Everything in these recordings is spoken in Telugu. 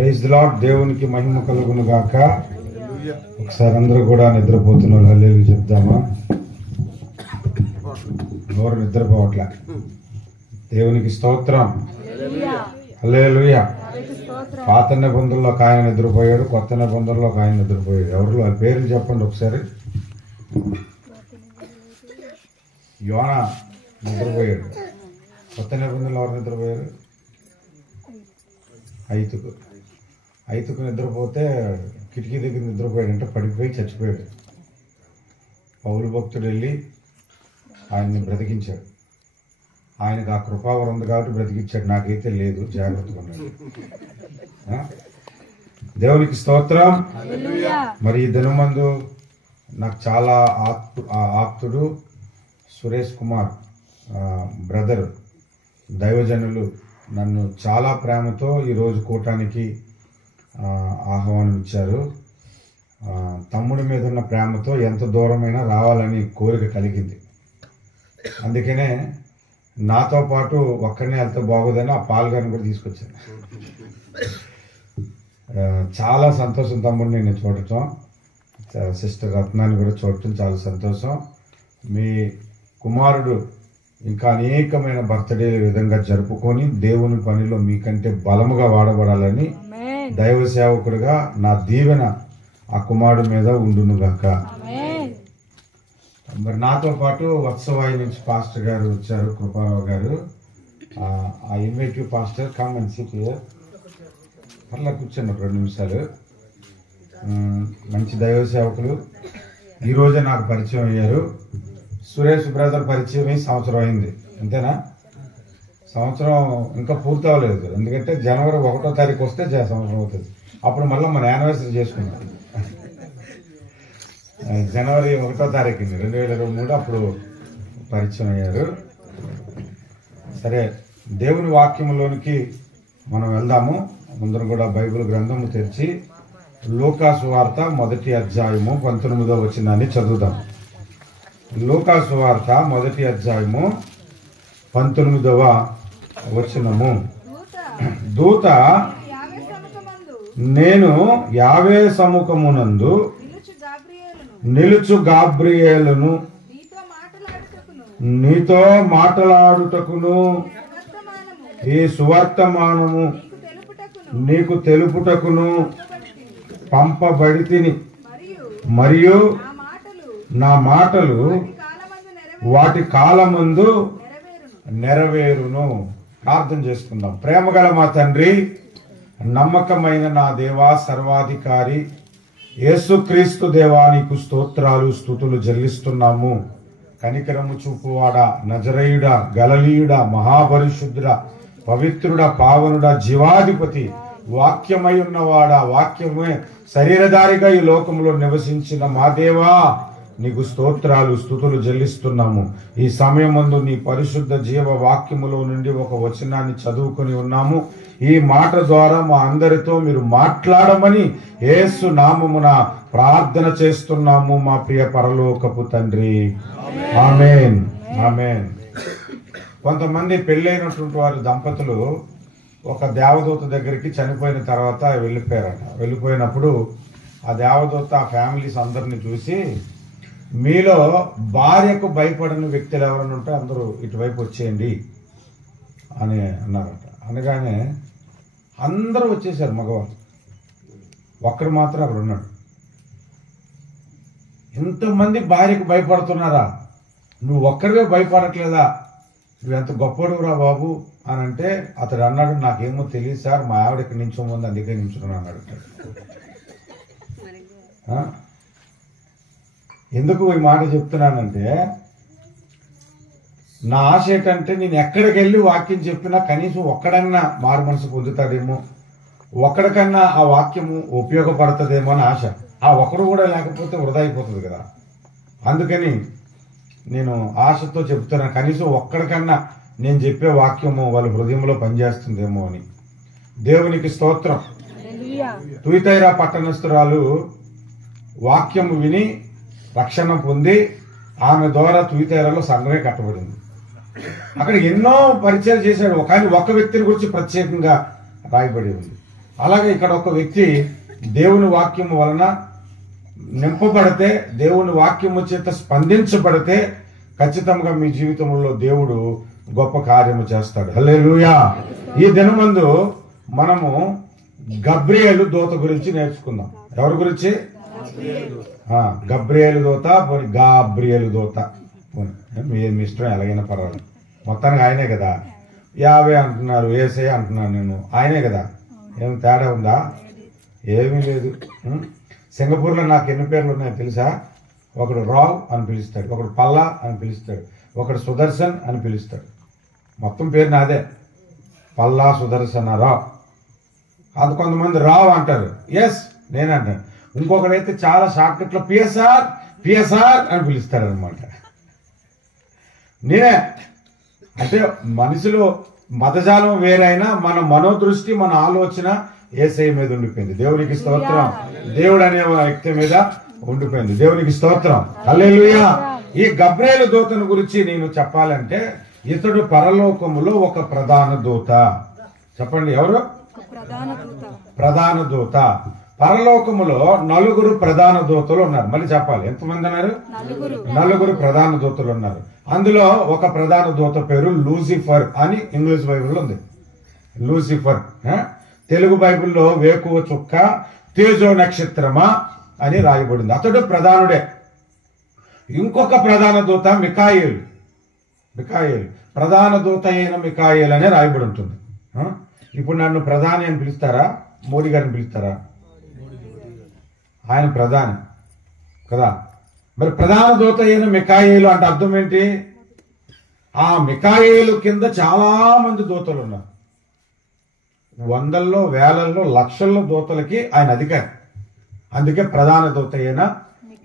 Praise the lord. దేవునికి మహిమ కలుగును గాక. ఒకసారి అందరూ కూడా నిద్రపోతున్నారు. హల్లెలూయా చెప్దామా? ఎవరు నిద్రపోవట్లే? దేవునికి స్తోత్రం. హల్లెలూయా. పాత నిబంధనలో ఒక ఆయన నిద్రపోయాడు, కొత్త నిబంధనలో ఒక ఆయన నిద్రపోయాడు. ఎవరిలో ఆ పేర్లు చెప్పండి ఒకసారి. యోనా నిద్రపోయాడు. కొత్త నిబంధనలు ఎవరు నిద్రపోయారు? ఐతుకు నిద్రపోతే కిటికీ దగ్గర నిద్రపోయాడు, అంటే పడిపోయి చచ్చిపోయాడు. పౌలు భక్తుడు వెళ్ళి ఆయన్ని బ్రతికించాడు. ఆయనకు ఆ కృపావరం ఉంది కాబట్టి బ్రతికించాడు. నాకైతే లేదు, జాగ్రత్తగా ఉన్నాడు. దేవునికి స్తోత్రం. మరి ఈ దినమందు నాకు చాలా ఆప్తుడు సురేష్ కుమార్ బ్రదర్, దైవజనులు నన్ను చాలా ప్రేమతో ఈరోజు కూటానికి ఆహ్వానం ఇచ్చారు. తమ్ముడి మీద ఉన్న ప్రేమతో ఎంత దూరమైనా రావాలని కోరిక కలిగింది. అందుకనే నాతో పాటు ఒక్కడనే వెళ్తే బాగోదని ఆ పాల్గారిని కూడా తీసుకొచ్చాను. చాలా సంతోషం తమ్ముడిని నేను చూడటం, సిస్టర్ రత్నాన్ని కూడా చూడటం చాలా సంతోషం. మీ కుమారుడు ఇంకా అనేకమైన బర్త్డేల విధంగా జరుపుకొని దేవుని పనిలో మీకంటే బలముగా వాడబడాలని దైవ సేవకుడిగా నా దీవెన ఆ కుమారుడు మీద ఉండునుగాక. మరి నాతో పాటు వత్సవాయి నుంచి పాస్టర్ గారు వచ్చారు, కృపారావు గారు. ఆ ఇన్వైటివ్ పాస్టర్ కామెంట్స్ అట్లా కూర్చోండి 2 నిమిషాలు. మంచి దైవ సేవకులు ఈరోజే నాకు పరిచయం అయ్యారు. సురేష్ బ్రదర్ పరిచయం అయ్యి సంవత్సరం అయింది, అంతేనా? సంవత్సరం ఇంకా పూర్తి అవ్వలేదు, ఎందుకంటే జనవరి 1వ తారీఖు వస్తే సంవత్సరం అవుతుంది. అప్పుడు మళ్ళీ మన యానివర్సరీ చేసుకున్నాం. జనవరి 1వ తారీఖు 2023 అప్పుడు పరిచయం అయ్యారు. సరే, దేవుని వాక్యంలోనికి మనం వెళ్దాము. ముందర కూడా బైబిల్ గ్రంథము తెరిచి లూకా సువార్త 1వ అధ్యాయము 19వ వచనాన్ని చదువుదాం. లూకా సువార్త 1వ అధ్యాయము 19వ వచనము. దూత నేను యావే సముఖమునందు నిలుచు గాబ్రియేలును నీతో మాట్లాడుటకును ఈ సువర్తమానము నీకు తెలుపుటకును పంపబడితిని, మరియు నా మాటలు వాటి కాలమందు నెరవేరును. ప్రార్థన చేసుకుందాం. ప్రేమగల మా తండ్రి, నమ్మకమైన నా దేవా, సర్వాధికారి యేసుక్రీస్తు దేవా, నీకు స్తోత్రాలు స్తుతులు చెల్లిస్తున్నాము. కనికరము చూపువాడా, నజరేయుడా, గలలీయుడా, మహాపరిశుద్ధుడా, పవిత్రుడా, పావనుడా, జీవాధిపతి, వాక్యమై ఉన్నవాడా, వాక్యమే శరీరధారిగా ఈ లోకంలో నివసించిన మా దేవా, నీకు స్తోత్రాలు స్తుతులు చెల్లిస్తున్నాము. ఈ సమయమందు నీ పరిశుద్ధ జీవ వాక్యములో నుండి ఒక వచనాన్ని చదువుకొని ఉన్నాము. ఈ మాట ద్వారా మా అందరితో మీరు మాట్లాడమని యేసు నామమున ప్రార్థన చేస్తున్నాము మా ప్రియ పరలోకపు తండ్రి. ఆమేన్, ఆమేన్. కొంతమంది పెళ్ళైనటువంటి వారి దంపతులు ఒక దేవదూత దగ్గరికి చనిపోయిన తర్వాత వెళ్ళిపోయారట. వెళ్ళిపోయినప్పుడు ఆ దేవదూత ఆ ఫ్యామిలీస్ అందరిని చూసి, మీలో భార్యకు భయపడిన వ్యక్తులు ఎవరైనా ఉంటే అందరూ ఇటువైపు వచ్చేయండి అని అన్నారట. అనగానే అందరూ వచ్చేసారు మగవాళ్ళు. ఒక్కడు మాత్రం అక్కడ ఉన్నాడు. ఎంతమంది భార్యకు భయపడుతున్నారా, నువ్వు ఒక్కడివే భయపడట్లేదా, నువ్వెంత గొప్పడురా బాబు అని అంటే అతడు అన్నాడు, నాకేమో తెలియదు సార్, మా ఆవిడ ఇక్కడ నించోమంది అందుకే నించున్నాను అన్నాడు. ఎందుకు ఈ మాట చెప్తున్నానంటే, నా ఆశ ఏంటంటే నేను ఎక్కడికి వెళ్ళి వాక్యం చెప్పినా కనీసం ఒక్కడన్నా మారు మనసు పొందుతాడేమో, ఒక్కడికన్నా ఆ వాక్యము ఉపయోగపడుతుందేమో అని ఆశ. ఆ ఒకడు కూడా లేకపోతే వృధా అయిపోతుంది కదా. అందుకని నేను ఆశతో చెప్తున్నాను, కనీసం ఒక్కడికన్నా నేను చెప్పే వాక్యము వాళ్ళ హృదయంలో పనిచేస్తుందేమో అని. దేవునికి స్తోత్రం. తుయితైరా పట్టణస్థురాలు వాక్యము విని రక్షణ పొంది ఆమె ద్వారా తుయితైరాలో సంఘమే కట్టబడింది. అక్కడ ఎన్నో పరిచయం చేశాడు, కానీ ఒక్క వ్యక్తిని గురించి ప్రత్యేకంగా రాయబడి ఉంది. అలాగే ఇక్కడ ఒక వ్యక్తి దేవుని వాక్యము వలన నింపబడితే, దేవుని వాక్యము చేత స్పందించబడితే ఖచ్చితంగా మీ జీవితంలో దేవుడు గొప్ప కార్యము చేస్తాడు. హల్లెలూయా. ఈ దినమందు మనము గబ్రియేలు దూత గురించి నేర్చుకుందాం. ఎవరి గురించి? గబ్రియేలు దూత, పోనీ గాబ్రియేలు దూత, మీ ఇష్టం ఎలాగైనా పర్వాలేదు, మొత్తానికి ఆయనే కదా. యావే అంటున్నారు, ఏసే అంటున్నాను నేను, ఆయనే కదా. ఏమి తేడా ఉందా? ఏమీ లేదు. సింగపూర్లో నాకు ఎన్ని పేర్లు ఉన్నాయో తెలుసా? ఒకడు రావ్ అని పిలుస్తాడు, ఒకడు పల్లా అని పిలుస్తాడు, ఒకడు సుదర్శన్ అని పిలుస్తాడు. మొత్తం పేరు నాదే, పల్లా సుదర్శన రావ్. అది కొంతమంది రావ్ అంటారు, ఎస్ నేనంటాను. ఇంకొకడైతే చాలా షార్ట్కట్లో పిఎస్ఆర్ పిఎస్ఆర్ అని పిలుస్తాడు అనమాట. నేనే అంటే మనిషిలో మతజాలం వేరైనా మన మనోదృష్టి, మన ఆలోచన యేసయ్య మీద ఉండిపోయింది. దేవునికి స్తోత్రం. దేవుడు అనే వ్యక్తి మీద ఉండిపోయింది. దేవునికి స్తోత్రం. హల్లెలూయా. ఈ గబ్రియేలు దూతను గురించి నేను చెప్పాలంటే, ఇతడు పరలోకములో ఒక ప్రధాన దూత. చెప్పండి, ఎవరు? ప్రధాన దూత. పరలోకములో 4 ప్రధాన దూతలు ఉన్నారు. మళ్ళీ చెప్పాలి, ఎంతమంది అన్నారు? 4 ప్రధాన దూతలు ఉన్నారు. అందులో ఒక ప్రధాన దూత పేరు లూసిఫర్ అని ఇంగ్లీష్ బైబిల్లో ఉంది. లూసిఫర్. తెలుగు బైబిల్లో వేకువ చుక్క, తేజో నక్షత్రమా అని రాయబడింది. అతడు ప్రధానుడే. ఇంకొక ప్రధాన దూత మికాయేలు. మికాయేలు ప్రధాన దూత అయిన మికాయేలు అనే రాయబడి ఉంటుంది. ఇప్పుడు నన్ను ప్రధాని అని పిలుస్తారా? మోడీ గారిని పిలుస్తారా? ఆయన ప్రధాని కదా. మరి ప్రధాన దూత అయిన మికాయేలు అంటే అర్థం ఏంటి? ఆ మికాయేలు కింద చాలా మంది దూతలు ఉన్నారు. వందల్లో, వేలల్లో, లక్షల్లో దూతలకి ఆయన అధికారి. అందుకే ప్రధాన దూత అయిన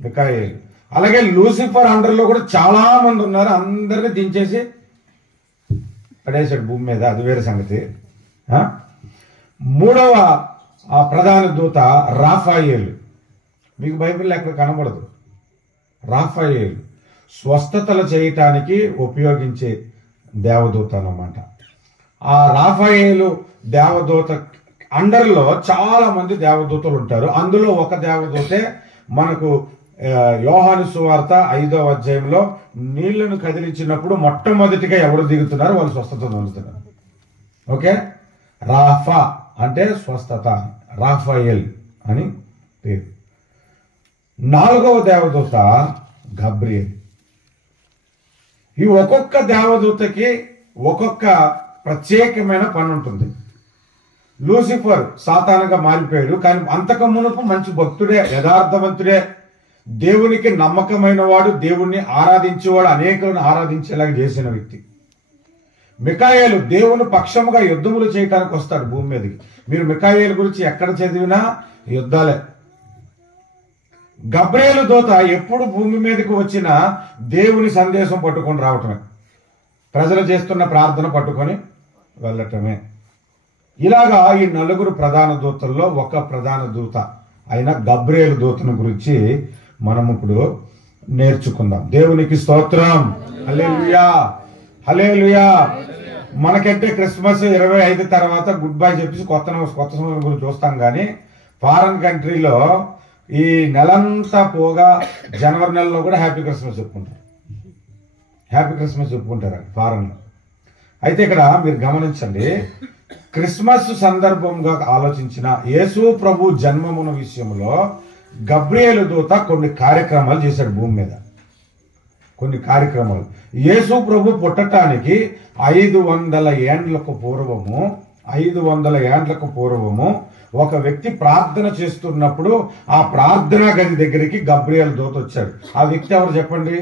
మికాయేలు. అలాగే లూసిఫర్ అండర్లో కూడా చాలా మంది ఉన్నారు. అందరినీ దించేసి పడేశాడు భూమి మీద, అది వేరే సంగతి. 3వ ప్రధాన దూత రాఫాయేలు. మీకు బైబిల్లో ఎక్కడ కనబడదు. రాఫాయేలు స్వస్థతలు చేయటానికి ఉపయోగించే దేవదూత అన్నమాట. ఆ రాఫాయేలు దేవదూత అండర్లో చాలా మంది దేవదూతలు ఉంటారు. అందులో ఒక దేవదూతే మనకు యోహాను సువార్త 5వ అధ్యాయంలో నీళ్లను కదిలించినప్పుడు మొట్టమొదటిగా ఎవరు దిగుతున్నారు? వాళ్ళు స్వస్థత పొందుతున్నారు. ఓకే. రాఫా అంటే స్వస్థత, రాఫాయేల్ అని పేరు. 4వ దేవదూత గబ్రియేల్. ఈ ఒక్కొక్క దేవదూతకి ఒక్కొక్క ప్రత్యేకమైన పని ఉంటుంది. లూసిఫర్ సాతానుగా మారిపోయాడు, కానీ అంతకు మునుపు మంచి భక్తుడే, యథార్థవంతుడే, దేవునికి నమ్మకమైన వాడు, దేవుణ్ణి ఆరాధించేవాడు, అనేకులను ఆరాధించేలాగా చేసిన వ్యక్తి. మికాయేలు దేవుని పక్షముగా యుద్ధములు చేయడానికి వస్తాడు భూమి మీదకి. మీరు మికాయేలు గురించి ఎక్కడ చదివినా యుద్ధాలే. గబ్రియేలు దూత ఎప్పుడు భూమి మీదకి వచ్చినా దేవుని సందేశం పట్టుకొని రావటమే, ప్రజలు చేస్తున్న ప్రార్థన పట్టుకొని వెళ్ళటమే. ఇలాగా ఈ 4 ప్రధాన దూతల్లో ఒక ప్రధాన దూత అయిన గబ్రియేలు దూతను గురించి మనం ఇప్పుడు నేర్చుకుందాం. దేవునికి స్తోత్రం. హల్లెలూయా, హల్లెలూయా. మనకంటే క్రిస్మస్ 25 తర్వాత గుడ్ బై చెప్పేసి కొత్త సంవత్సరం గురించి చూస్తాం. కానీ ఫారెన్ కంట్రీలో ఈ నెలంతా పోగా జనవరి నెలలో కూడా హ్యాపీ క్రిస్మస్ చెప్పుకుంటారు. హ్యాపీ క్రిస్మస్ చెప్పుకుంటారు ఫారెన్లో. అయితే ఇక్కడ మీరు గమనించండి, క్రిస్మస్ సందర్భంగా ఆలోచించిన యేసు ప్రభు జన్మమున విషయంలో గబ్రియేలు దూత కొన్ని కార్యక్రమాలు చేశాడు భూమి మీద. కొన్ని కార్యక్రమాలు. యేసు ప్రభు పుట్టటానికి 500 ఏండ్లకు పూర్వము ఒక వ్యక్తి ప్రార్థన చేస్తున్నప్పుడు ఆ ప్రార్థనా గది దగ్గరికి గబ్రియేలు దూత వచ్చాడు. ఆ వ్యక్తి ఎవరు చెప్పండి?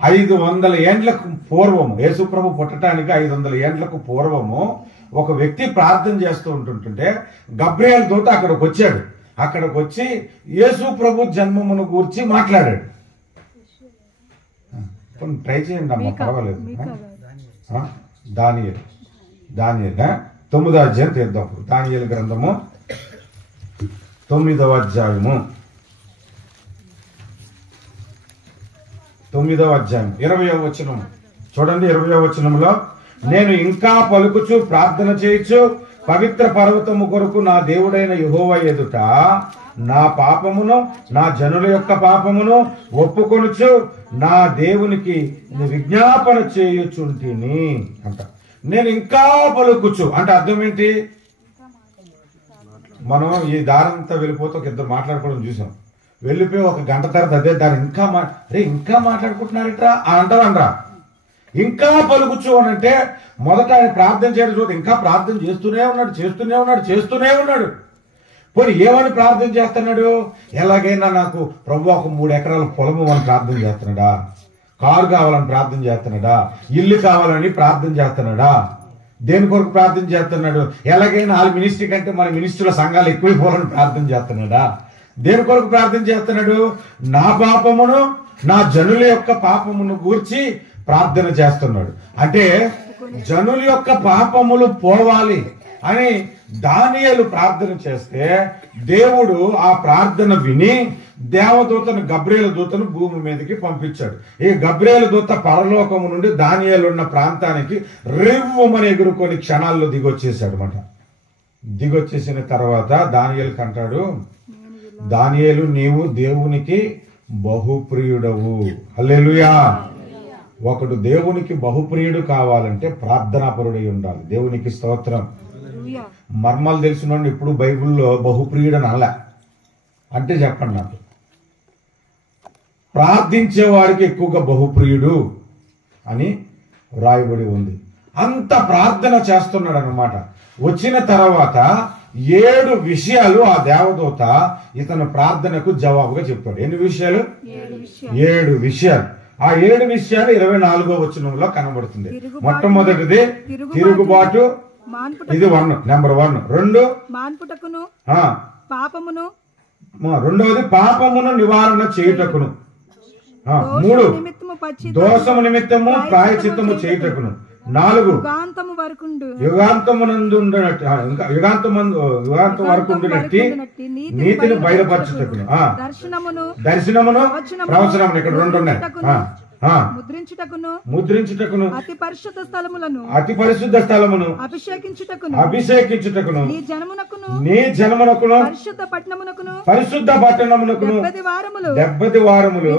500 ఏండ్లకు పూర్వము, యేసు ప్రభు పుట్టడానికి 500 ఏండ్లకు పూర్వము ఒక వ్యక్తి ప్రార్థన చేస్తూ ఉంటుంటే గబ్రియేలు దూత అక్కడికి వచ్చాడు. అక్కడికి వచ్చి యేసు ప్రభు జన్మమును గూర్చి మాట్లాడాడు. ట్రై చేయండి అమ్మా, పర్వాలేదు. దానియేలు 9వ అధ్యాయం తీద్దాం. దానియేలు గ్రంథము 9వ అధ్యాయము 9వ అధ్యాయం 20వ వచనం చూడండి. 20వ వచనంలో నేను ఇంకా పలుకుచు ప్రార్థన చేయొచ్చు పవిత్ర పర్వతము కొరకు నా దేవుడైన యెహోవా ఎదుట నా పాపమును నా జనుల యొక్క పాపమును ఒప్పుకొనుచు నా దేవునికి విజ్ఞాపన చేయుచుంటిని అంట. నేను ఇంకా పలుకుచు అంటే అర్థం ఏంటి? మనం ఈ దారంతా వెళ్ళిపోతే ఒక ఇద్దరు మాట్లాడుకోవడం చూసాం. వెళ్ళిపోయి ఒక గంట తర్వాత అదే దారి ఇంకా మాట్లాడుకుంటున్నారట్రా అంటారా. ఇంకా పలుకుచు అని అంటే మొదట ఆయన ప్రార్థన చేయడం చూడ ఇంకా ప్రార్థన చేస్తూనే ఉన్నాడు. పోనీ ఏమని ప్రార్థన చేస్తున్నాడు? ఎలాగైనా నాకు ప్రభు ఒక 3 ఎకరాల పొలము అని ప్రార్థన చేస్తున్నాడా? కారు కావాలని ప్రార్థన చేస్తున్నాడా? ఇల్లు కావాలని ప్రార్థన చేస్తున్నాడా? దేని కొరకు ప్రార్థన చేస్తున్నాడు? ఎలాగైనా వాళ్ళ మినిస్ట్రీ కంటే మన మినిస్ట్రీల సంఘాలు ఎక్కువైపోవాలని ప్రార్థన చేస్తున్నాడా? దేని కొరకు ప్రార్థన చేస్తున్నాడు? నా పాపమును నా జనుల యొక్క పాపమును గూర్చి ప్రార్థన చేస్తున్నాడు. అంటే జనుల యొక్క పాపములు పోవాలి అని దానియేలు ప్రార్థన చేస్తే దేవుడు ఆ ప్రార్థన విని దేవదూతను గబ్రియేలు దూతను భూమి మీదకి పంపించాడు. ఈ గబ్రియేలు దూత పరలోకము నుండి దానియేలు ఉన్న ప్రాంతానికి రివ్వుమని ఎగురుకొని క్షణాల్లో దిగొచ్చేసాడు అన్నమాట. దిగొచ్చేసిన తర్వాత దానియేలుకి అంటాడు, దానియేలు నీవు దేవునికి బహుప్రియుడవు. హల్లెలూయా. ఒకడు దేవునికి బహుప్రియుడు కావాలంటే ప్రార్థనాపరుడై ఉండాలి. దేవునికి స్తోత్రం. మర్మాలు తెలిసిన ఇప్పుడు బైబిల్లో బహుప్రియుడు అని అనలే అంటే చెప్పండి నాకు. ప్రార్థించేవాడికి ఎక్కువగా బహుప్రియుడు అని రాయబడి ఉంది. అంత ప్రార్థన చేస్తున్నాడు అన్నమాట. వచ్చిన తర్వాత 7 విషయాలు ఆ దేవదూత ఇతను ప్రార్థనకు జవాబుగా చెప్పాడు. ఎన్ని విషయాలు? 7 విషయాలు. ఆ 7 విషయాలు 24వ వచనంలో కనబడుతుంది. మొట్టమొదటిది తిరుగుబాటు, ఇది 1 నెంబర్ 1. 2 మాన్పుటకును పాపమును, రెండవది పాపమును నివారణ చేయుటకును, 3 దోషము నిమిత్తము ప్రాయశ్చిత్తము చేయుటకును, 4 యుగాంతం వరకు ఉండునట్టి నీతిని బయలుపరచుటకును, దర్శనమును ప్రవచనమును. ఇక్కడ 2 ఉన్నాయి. ముద్రించుటకును అతి పరిశుద్ధ స్థలములను అభిషేకించుటకును నీ జనమునకును పరిశుద్ధ పట్టణమునకును 70 వారములు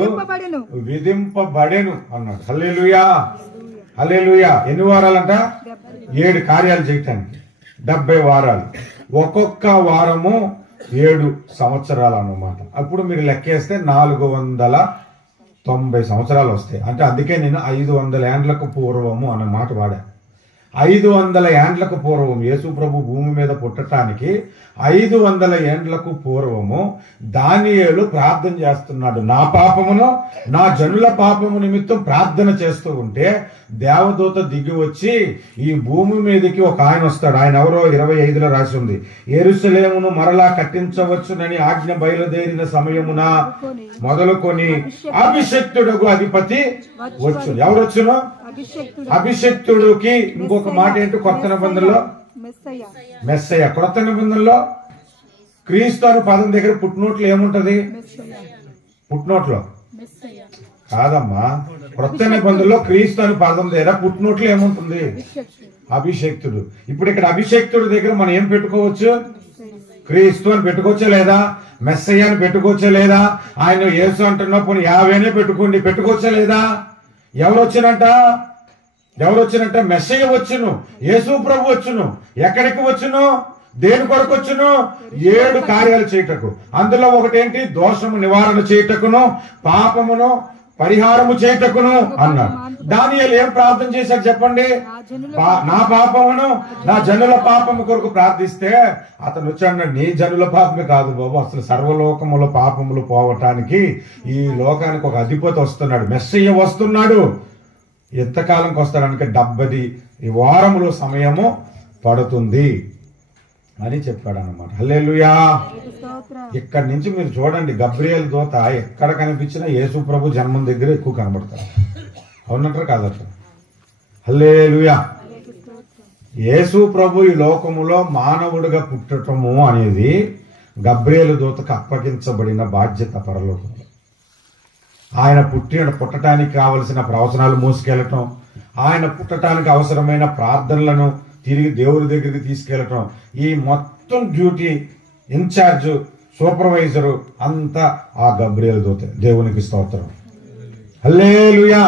విధింపబడెను అన్నాడు. హల్లెలూయా, హల్లెలూయా. ఎన్ని వారాలంట? 7 కార్యాలు చేయటానికి 70 వారాలు. ఒక్కొక్క వారము 7 సంవత్సరాలు అన్నమాట. అప్పుడు మీరు లెక్కేస్తే 490 సంవత్సరాలు వస్తాయి. అంటే అందుకే నేను 500 ఏండ్లకు పూర్వము అన్న మాట వాడా. 500 ఏండ్లకు పూర్వం యేసు ప్రభు భూమి మీద పుట్టడానికి 500 ఏండ్లకు పూర్వము దానియేలు ప్రార్థన చేస్తున్నాడు. నా పాపమును నా జనుల పాపము నిమిత్తం ప్రార్థన చేస్తూ ఉంటే దేవదూత దిగి వచ్చి ఈ భూమి మీదకి ఒక ఆయన వస్తాడు. ఆయన ఎవరో 25లో రాసి ఉంది. యెరూషలేమును మరలా కట్టించవచ్చునని ఆజ్ఞ బయలుదేరిన సమయమున మొదలుకొని అభిషక్తుడకు అధిపతి వచ్చు. ఎవరు వచ్చును? అభిషక్తుడికి ఇంకొక మాట ఏంటి? కొత్త నిబంధనలో మెస్సయ్య. కొత్త నిబంధనలో క్రీస్తు అనే పదం దగ్గర పుట్టినోట్లు ఏముంటది? పుట్టినోట్లో కాదమ్మా. కొత్త నిబంధనలో క్రీస్తు అనే పదం దగ్గర పుట్టినోట్లు ఏముంటుంది? అభిషక్తుడు. ఇప్పుడు ఇక్కడ అభిషక్తుడి దగ్గర మనం ఏం పెట్టుకోవచ్చు? క్రీస్తు అని పెట్టుకోవచ్చా లేదా? మెస్సయ్య అని పెట్టుకోవచ్చా లేదా? ఆయన యేసు అంటున్నా పోనీ యావేనే పెట్టుకోవచ్చా లేదా? ఎవరు వచ్చినట్ట? మెస్సయ్య వచ్చును, యేసు ప్రభు వచ్చును. ఎక్కడికి వచ్చును? దేని కొరకు వచ్చును? 7 కార్యాలు చేయుటకు. అందులో ఒకటేంటి? దోషము నివారణ చేయుటకును, పాపమును పరిహారము చేయుటకును అన్నాడు. దానియేలు ఏం ప్రార్థన చేశాడు చెప్పండి? నా పాపమును నా జనుల పాపము కొరకు ప్రార్థిస్తే అతను వచ్చాడు, నీ జనుల పాపమే కాదు బాబు, అసలు సర్వలోకముల పాపములు పోవటానికి ఈ లోకానికి ఒక అధిపతి వస్తున్నాడు, మెస్సయ్య వస్తున్నాడు. ఎంతకాలంకి వస్తాడానికి 70 వారములు సమయము పడుతుంది అని చెప్పాడు అన్నమాట. హల్లెలూయా. ఇక్కడి నుంచి మీరు చూడండి, గబ్రియేలు దూత ఎక్కడ కనిపించినా యేసు ప్రభు జన్మం దగ్గర ఎక్కువ కనబడతారు. అవునంటారు కాదట? హల్లెలూయా. యేసు ప్రభు ఈ లోకములో మానవుడిగా పుట్టటము అనేది గబ్రియేలు దూతకు అప్పగించబడిన బాధ్యత పరలోకంలో. ఆయన పుట్టడానికి కావలసిన ప్రవచనాలు మోసుకెళ్ళటం, ఆయన పుట్టడానికి అవసరమైన ప్రార్థనలను తిరిగి దేవుడి దగ్గరికి తీసుకెళ్ళటం, ఈ మొత్తం డ్యూటీ ఇన్ఛార్జ్ సూపర్వైజరు అంతా ఆ గబ్రియలు దూత. దేవునికి స్తోత్రం. హల్లెలూయా,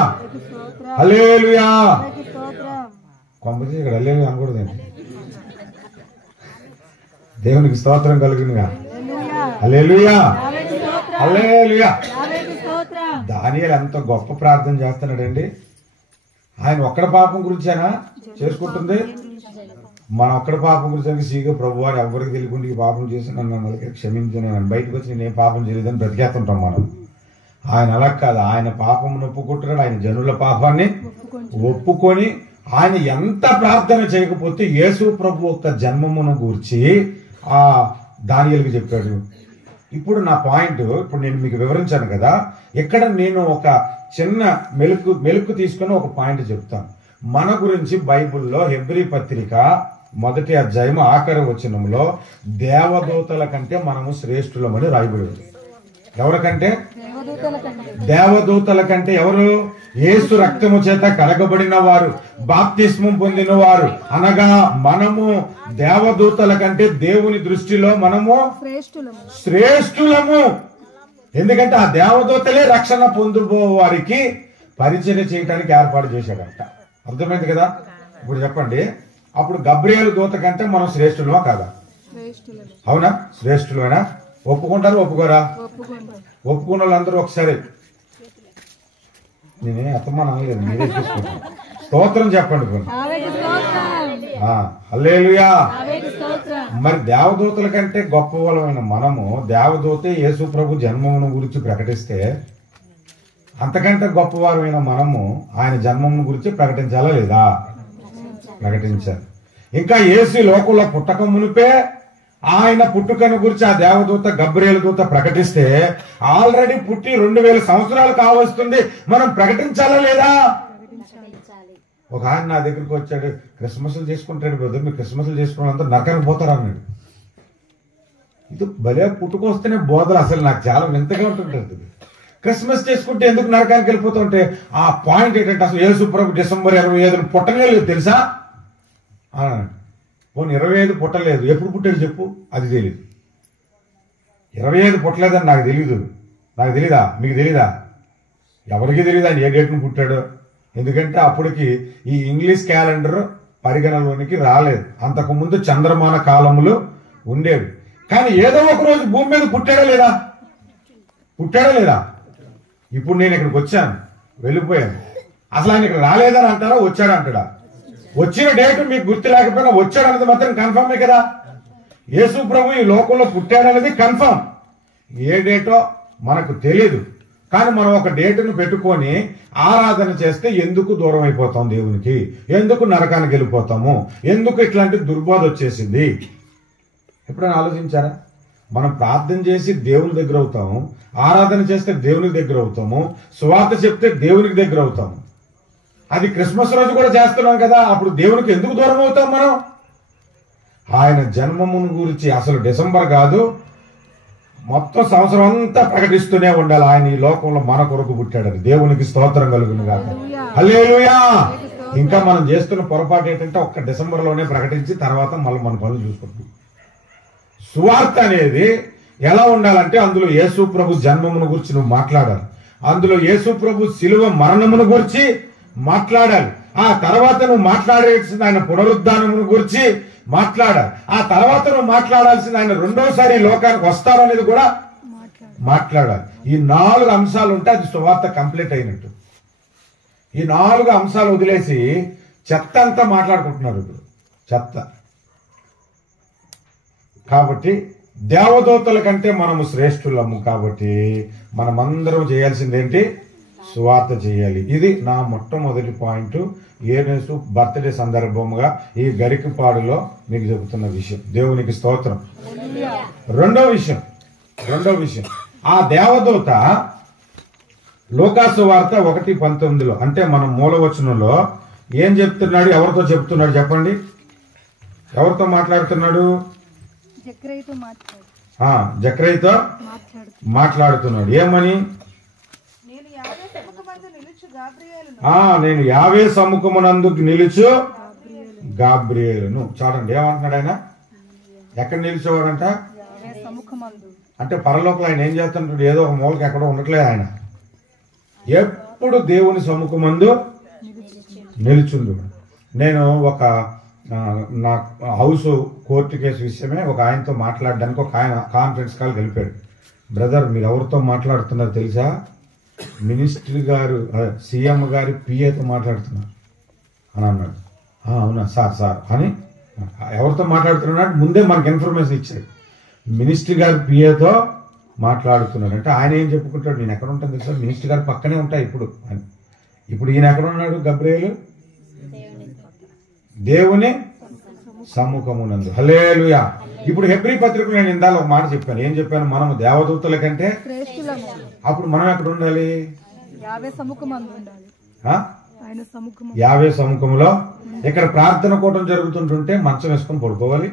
హల్లెలూయా. కొంపతి ఇక్కడ హల్లెలూయా అనకూడదండి. దేవునికి స్తోత్రం కలుగునుగా. హల్లెలూయా, హల్లెలూయా. దానియేలు ఎంత గొప్ప ప్రార్థన చేస్తున్నాడండి. ఆయన ఒక్కడ పాపం గురించేనా చేసుకుంటుంది? మన ఒక్కడ పాపం గురించి సీగా ప్రభు వారు ఎవరికి తెలియకుండా ఈ పాపం చేసి నన్ను క్షమించు, నేను బయటకు వచ్చి నేనేం పాపం చేయలేదని బ్రతికేస్తుంటాం మనం. ఆయన అలా కాదు. ఆయన పాపం ఒప్పుకుంటున్నాడు. ఆయన జనుల పాపాన్ని ఒప్పుకొని ఆయన ఎంత ప్రార్థన చేయకపోతే యేసు ప్రభు యొక్క జన్మమును గూర్చి ఆ దానియేలుకి చెప్పాడు. ఇప్పుడు నా పాయింట్, ఇప్పుడు నేను మీకు వివరించాను కదా, ఇక్కడ నేను ఒక చిన్న మెలుకు తీసుకుని ఒక పాయింట్ చెప్తాను. మన గురించి బైబిల్లో హెబ్రీ పత్రిక 1వ అధ్యాయం ఆఖరి వచనంలో దేవదూతల కంటే మనము శ్రేష్ఠులమని రాయబడి ఉంది. ఎవరికంటే? దేవదూతల కంటే. ఎవరు? యేసు రక్తము చేత కడగబడిన వారు, బాప్తిస్మం పొందిన వారు, అనగా మనము దేవదూతల కంటే దేవుని దృష్టిలో మనము శ్రేష్ఠులము. ఎందుకంటే ఆ దేవదూతలే రక్షణ పొందుబో వారికి పరిచయం చేయడానికి ఏర్పాటు చేశాడంట. అర్థమైంది కదా? ఇప్పుడు చెప్పండి, అప్పుడు గబ్రియలు దూత కంటే మనం శ్రేష్ఠులమా కాదా? అవునా? శ్రేష్ఠులమేనా? ఒప్పుకుంటారు ఒప్పుకోరా? ఒప్పుకున్న వాళ్ళందరూ ఒకసారి, నేనే అత్తమ్మా అనలేదు, మీరే చూసుకుంటారు. స్తోత్రం చెప్పండి. హల్లెలూయా. మరి దేవదూతల కంటే గొప్ప వాళ్ళమైన మనము, దేవదూతే యేసు ప్రభు జన్మమును గురించి ప్రకటిస్తే అంతకంటే గొప్పవారమైన మనము ఆయన జన్మమును గురించి ప్రకటించాలా లేదా? ప్రకటించాలి. ఇంకా యేసు లోకంలో పుట్టక మునిపే ఆయన పుట్టుకను గురించి ఆ దేవదూత గబ్రియలు దూత ప్రకటిస్తే ఆల్రెడీ పుట్టి 2000 సంవత్సరాలు కావస్తుంది, మనం ప్రకటించాలా లేదా? ఒక ఆయన నా దగ్గరికి వచ్చాడు, క్రిస్మస్లు చేసుకుంటాడు బ్రదర్, మీరు క్రిస్మస్లు చేసుకున్నంత నరకానికి పోతారు అన్నాడు. ఇది భలే పుట్టుకొస్తేనే బోధలు అసలు నాకు చాలా వింతగా ఉంటుంటుంది. క్రిస్మస్ చేసుకుంటే ఎందుకు నరకానికి వెళ్ళిపోతుంటే ఆ పాయింట్ ఏంటంటే అసలు యేసు ప్రభు డిసెంబర్ 25 పుట్టనే లేదు తెలుసా? పోనీ 25 పుట్టలేదు, ఎప్పుడు పుట్టాడు చెప్పు? అది తెలియదు. 25 పుట్టలేదని నాకు తెలీదు. నాకు తెలీదా? మీకు తెలీదా? ఎవరికి తెలీదు ఆయన ఏ డేట్ను పుట్టాడో. ఎందుకంటే అప్పటికి ఈ ఇంగ్లీష్ క్యాలెండర్ పరిగణలోనికి రాలేదు. అంతకుముందు చంద్రమాన కాలములు ఉండేవి. కానీ ఏదో ఒక రోజు భూమి మీద పుట్టాడా లేదా? పుట్టాడా లేదా? ఇప్పుడు నేను ఇక్కడికి వచ్చాను, వెళ్ళిపోయాను, అసలు ఆయన ఇక్కడ రాలేదని అంటారా వచ్చాడు అంటాడా? వచ్చిన డేటు మీకు గుర్తు లేకపోయినా వచ్చాడన్నది మాత్రం కన్ఫర్మే కదా. యేసు ప్రభు ఈ లోకంలో పుట్టాడన్నది కన్ఫర్మ్. ఏ డేటో మనకు తెలియదు, కానీ మనం ఒక డేటును పెట్టుకొని ఆరాధన చేస్తే ఎందుకు దూరం అయిపోతాం దేవునికి? ఎందుకు నరకానికి వెళ్ళిపోతాము? ఎందుకు ఇట్లాంటి దుర్బోధ వచ్చేసింది? ఎప్పుడైనా ఆలోచించారా? మనం ప్రార్థన చేసి దేవుని దగ్గర అవుతాము, ఆరాధన చేస్తే దేవునికి దగ్గర అవుతాము, సువార్త చెప్తే దేవునికి దగ్గర అవుతాము. అది క్రిస్మస్ రోజు కూడా చేస్తున్నాం కదా, అప్పుడు దేవునికి ఎందుకు దూరం అవుతాం మనం? ఆయన జన్మమును గురించి అసలు డిసెంబర్ కాదు, మొత్తం సంవత్సరం అంతా ప్రకటిస్తూనే ఉండాలి ఆయన ఈ లోకంలో మన కొరకు పుట్టాడని. దేవునికి స్తోత్రం కలుగును గాక. హల్లెలూయా. ఇంకా మనం చేస్తున్న పొరపాటు ఏంటంటే ఒక్క డిసెంబర్లోనే ప్రకటించి తర్వాత మళ్ళీ మన పనులు చూసుకుంటాం. సువార్త అనేది ఎలా ఉండాలంటే అందులో యేసు ప్రభు జన్మమును గురించి నువ్వు మాట్లాడాలి, అందులో యేసు ప్రభు శిలువ మరణమును గురించి మాట్లాడాలి, ఆ తర్వాత నువ్వు మాట్లాడాల్సిన ఆయన పునరుద్ధానమును గురించి మాట్లాడాలి, ఆ తర్వాత నువ్వు మాట్లాడాల్సిన ఆయన రెండోసారి లోకానికి వస్తారనేది కూడా మాట్లాడాలి. ఈ 4 అంశాలు ఉంటే అది సువార్త కంప్లీట్ అయినట్టు. ఈ 4 అంశాలు వదిలేసి చెత్త అంతా మాట్లాడుకుంటున్నారు ఇప్పుడు, చెత్త. కాబట్టి దేవదూతల కంటే మనము శ్రేష్ఠులము. కాబట్టి మనమందరం చేయాల్సింది ఏంటి? సువార్త చేయాలి. ఇది నా మొట్టమొదటి పాయింట్. యేసు బర్త్డే సందర్భంగా ఈ గరికపాడులో మీకు చెబుతున్న విషయం. దేవునికి స్తోత్రం. రెండో విషయం ఆ దేవదూత లూకాసు వార్త 1:19 అంటే మన మూలవచనంలో ఏం చెప్తున్నాడు? ఎవరితో చెప్తున్నాడు చెప్పండి? ఎవరితో మాట్లాడుతున్నాడు? జక్రయితో మాట్లాడుతున్నాడు. ఏమని? నేను యావే సముఖమునందు నిలుచు గాబ్రియేలును. చూడండి ఏమంటున్నాడు ఆయన, ఎక్కడ నిలిచేవాడంట అంటే పరలోకంలో ఆయన ఏం చేస్తుంటాడు, ఏదో ఒక మూలకి ఎక్కడో ఉండట్లేదు, ఆయన ఎప్పుడు దేవుని సముఖమందు నిలుచుండు. నేను ఒక నా హౌస్ కోర్టు కేసు విషయమే ఒక ఆయనతో మాట్లాడడానికి ఒక ఆయన కాన్ఫరెన్స్ కాల్ కలిపాడు. బ్రదర్ మీరు ఎవరితో మాట్లాడుతున్నారు తెలుసా, మినిస్టర్ గారు సీఎం గారి పిఏతో మాట్లాడుతున్నారు అని అన్నాడు. అవునా సార్ అని ఎవరితో మాట్లాడుతున్నాడు ముందే మనకు ఇన్ఫర్మేషన్ ఇచ్చాడు. మినిస్టర్ గారి పిఏతో మాట్లాడుతున్నాడు అంటే ఆయన ఏం చెప్పుకుంటాడు, నేను ఎక్కడ ఉంటాను తెలుసా, మినిస్టర్ గారు పక్కనే ఉంటాయి ఇప్పుడు అని. ఇప్పుడు ఈయన ఎక్కడ ఉన్నాడు, గబ్రియేలు దేవుని సముఖమునందు. హల్లెలూయా. ఇప్పుడు హెబ్రీ పత్రికలో నేను ఇందాక ఒక మాట చెప్పాను, ఏం చెప్పాను, మనము దేవదూతల కంటే అప్పుడు మనం ఎక్కడ ఉండాలి, యావే సముఖములో. ఇక్కడ ప్రార్థన కూటం జరుగుతుంటుంటే మంచం వేసుకొని పడుకోవాలి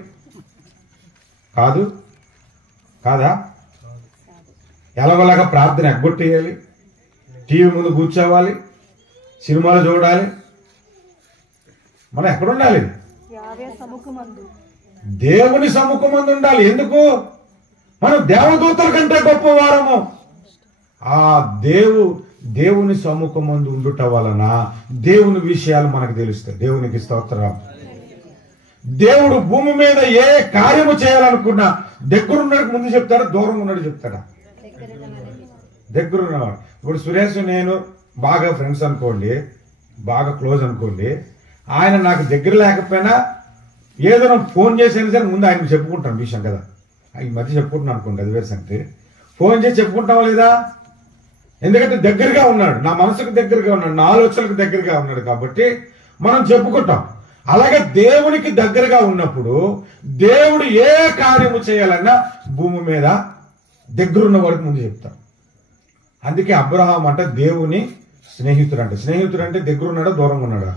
కాదా, ఎలాగోలాగా ప్రార్థన ఎగ్గొట్టేయాలి, టీవీ ముందు కూర్చోవాలి, సినిమాలు చూడాలి. మనం ఎక్కడ ఉండాలి, దేవుని సముఖమందు ఉండాలి. ఎందుకు, మనం దేవదూతల కంటే గొప్పవారము. ఆ దేవుని సముఖమందు ఉండుట వలన దేవుని విషయాలు మనకు తెలుస్తాయి. దేవునికి స్తోత్రం. దేవుడు భూమి మీద ఏ కార్యము చేయాలనుకున్నా దగ్గరున్నడికి ముందు చెప్తాడా, దూరంగా ఉన్నాడు చెప్తాడా? దగ్గరున్నవాడు. ఇప్పుడు సురేష్ నేను బాగా ఫ్రెండ్స్ అనుకోండి, బాగా క్లోజ్ అనుకోండి, ఆయన నాకు దగ్గర లేకపోయినా ఏదైనా ఫోన్ చేసైనా సరే ముందు ఆయనకు చెప్పుకుంటాను విషయం కదా. ఈ మధ్య చెప్పుకుంటున్నాను అనుకోండి, అది వేరే సంగతి. ఫోన్ చేసి చెప్పుకుంటావా లేదా, ఎందుకంటే దగ్గరగా ఉన్నాడు, నా మనసుకు దగ్గరగా ఉన్నాడు, నా ఆలోచనలకు దగ్గరగా ఉన్నాడు కాబట్టి మనం చెప్పుకుంటాం. అలాగే దేవునికి దగ్గరగా ఉన్నప్పుడు దేవుడు ఏ కార్యము చేయాలన్నా భూమి మీద దగ్గరున్న వాడికి ముందు చెప్తాం. అందుకే అబ్రహాం అంటే దేవుని స్నేహితుడు అంటే దగ్గరున్నాడా దూరంగా ఉన్నాడా?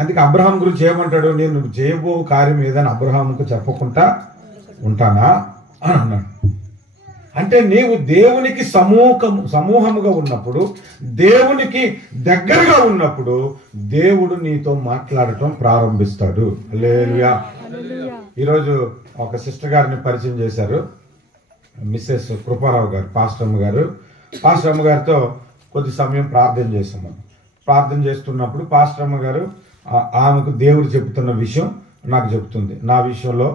అందుకే అబ్రహాం గురించి ఏమంటాడు, నేను చేయబో కార్యం ఏదని అబ్రహాముకు చెప్పకుండా ఉంటానా అని అన్నాడు. అంటే నీవు దేవునికి సమూహముగా ఉన్నప్పుడు, దేవునికి దగ్గరగా ఉన్నప్పుడు దేవుడు నీతో మాట్లాడటం ప్రారంభిస్తాడు. హల్లెలూయా. ఈరోజు ఒక సిస్టర్ గారిని పరిచయం చేశారు, మిస్సెస్ కృపారావు గారు, పాస్టమ్మ గారితో కొద్ది సమయం ప్రార్థన చేస్తాము. ప్రార్థన చేస్తున్నప్పుడు పాస్టమ్మ గారు ఆమెకు దేవుడు చెబుతున్న విషయం నాకు చెబుతుంది. నా విషయంలో,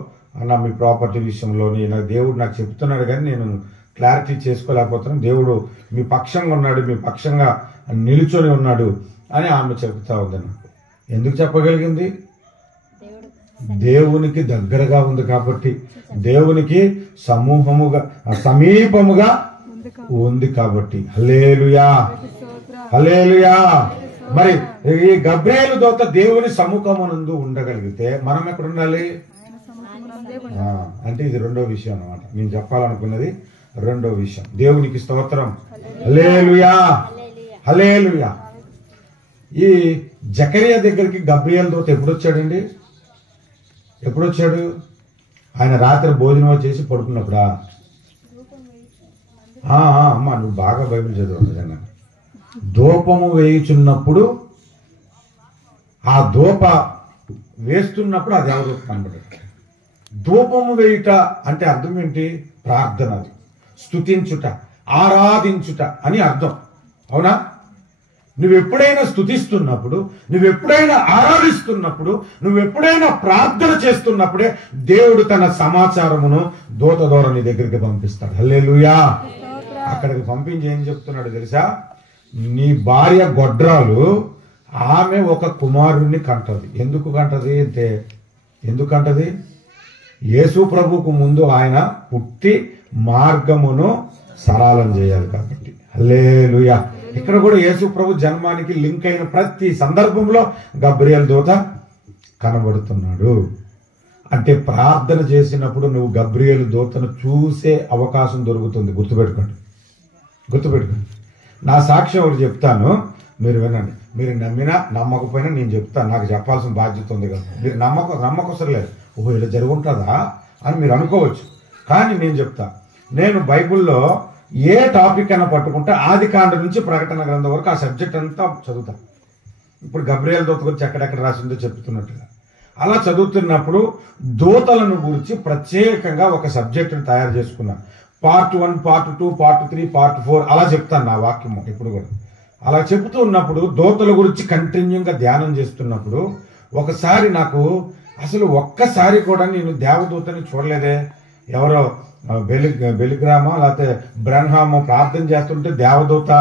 నా మీ ప్రాపర్టీ విషయంలోని దేవుడు నాకు చెప్తున్నాడు కానీ నేను క్లారిటీ చేసుకోలేకపోతున్నాను. దేవుడు మీ పక్షంగా ఉన్నాడు, మీ పక్షంగా నిలుచొని ఉన్నాడు అని ఆమె చెబుతా ఉంది. నాకు ఎందుకు చెప్పగలిగింది, దేవునికి దగ్గరగా ఉంది కాబట్టి, దేవునికి సమీపముగా ఉంది కాబట్టి. హల్లెలూయా, హల్లెలూయా. మరి ఈ గబ్రియేలు దూత దేవుని సముఖమునందు ఉండగలిగితే మనం ఎక్కడ ఉండాలి అంటే ఇది రెండో విషయం అన్నమాట. నేను చెప్పాలనుకున్నది రెండో విషయం. దేవునికి స్తోత్రం. హల్లెలూయా, హల్లెలూయా. ఈ జకరియా దగ్గరికి గబ్రియేలు దూత ఎప్పుడు వచ్చాడు? ఆయన రాత్రి భోజనం చేసి పడుకున్నప్పుడా? అమ్మా నువ్వు బాగా బైబిల్ చదువు నిజంగా. ధూపము వేయుచున్నప్పుడు, ఆ ధూప వేస్తున్నప్పుడు అది ఎవరు కనబడదు. ధూపము వేయుట అంటే అర్థం ఏంటి, ప్రార్థన, స్తుతించుట, ఆరాధించుట అని అర్థం. అవునా? నువ్వెప్పుడైనా స్తుతిస్తున్నప్పుడు, నువ్వెప్పుడైనా ఆరాధిస్తున్నప్పుడు, నువ్వెప్పుడైనా ప్రార్థన చేస్తున్నప్పుడే దేవుడు తన సమాచారమును దూత ద్వారా నీ దగ్గరికి పంపిస్తాడు. హల్లెలూయా. అక్కడికి పంపించి ఏం చెప్తున్నాడు తెలుసా, నీ భార్య గొడ్రాలు ఆమె ఒక కుమారుణ్ణి కంటది. ఎందుకు కంటది? యేసు ప్రభుకు ముందు ఆయన పుట్టి మార్గమును సరళం చేయాలి కాబట్టి. హల్లెలూయా. ఇక్కడ కూడా యేసు ప్రభు జన్మానికి లింక్ అయిన ప్రతి సందర్భంలో గబ్రియేలు దూత కనబడుతున్నాడు. అంటే ప్రార్థన చేసినప్పుడు నువ్వు గబ్రియేలు దూతను చూసే అవకాశం దొరుకుతుంది. గుర్తుపెట్టుకోండి. నా సాక్ష్యం ఒకటి చెప్తాను, మీరు వినండి. మీరు నమ్మినా నమ్మకపోయినా నేను చెప్తాను, నాకు చెప్పాల్సిన బాధ్యత ఉంది కదా. మీరు నమ్మకవసరం లేదు, ఓహో ఇలా జరుగుంటుందా అని మీరు అనుకోవచ్చు, కానీ నేను చెప్తా. నేను బైబిల్లో ఏ టాపిక్ అయినా పట్టుకుంటే ఆది కాండ నుంచి ప్రకటన గ్రంథం వరకు ఆ సబ్జెక్ట్ అంతా చదువుతాం. ఇప్పుడు గబ్రియల్ దూత గురించి ఎక్కడెక్కడ రాసిందో చెప్తున్నట్టుగా అలా చదువుతున్నప్పుడు దూతలను గురించి ప్రత్యేకంగా ఒక సబ్జెక్టును తయారు చేసుకున్నా. పార్ట్ 1, పార్ట్ 2, పార్ట్ 3, పార్ట్ 4 అలా చెప్తాను నా వాక్యము. ఇప్పుడు కూడా అలా చెబుతూ ఉన్నప్పుడు దూతల గురించి కంటిన్యూగా ధ్యానం చేస్తున్నప్పుడు ఒకసారి నాకు అసలు ఒక్కసారి కూడా నేను దేవదూతని చూడలేదే. ఎవరో బెలిగ్రామా లేకపోతే బ్రహ్మామో ప్రార్థన చేస్తుంటే దేవదూత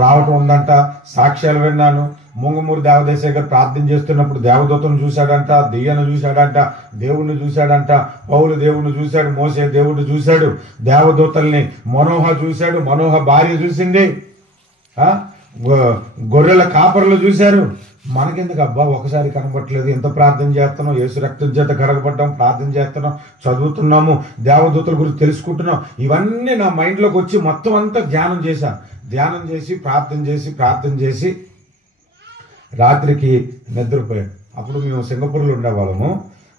రావటం ఉందంట, సాక్ష్యాలు విన్నాను. ముంగమూరి దేవదేశేఖర్ ప్రార్థన చేస్తున్నప్పుడు దేవదూతను చూశాడంట, దెయ్యను చూశాడంట, దేవుణ్ణి చూశాడంట, పౌలు దేవుణ్ణి చూశాడు, మోసే దేవుడిని చూశాడు, దేవదూతల్ని మనోహ చూశాడు, మనోహ భార్య చూసింది, గొర్రెల కాపర్లు చూశారు. మనకెందుకు అబ్బా ఒకసారి కనబట్టలేదు, ఎంత ప్రార్థన చేస్తున్నాం, యేసు రక్తం చేత కడగబడ్డాం, ప్రార్థన చేస్తున్నాం, చదువుతున్నాము, దేవదూతల గురించి తెలుసుకుంటున్నాం. ఇవన్నీ నా మైండ్లోకి వచ్చి మొత్తం అంతా ధ్యానం చేశాను. ధ్యానం చేసి ప్రార్థన చేసి రాత్రికి నిద్రపోయాను. అప్పుడు మేము సింగపూర్లో ఉండేవాళ్ళము.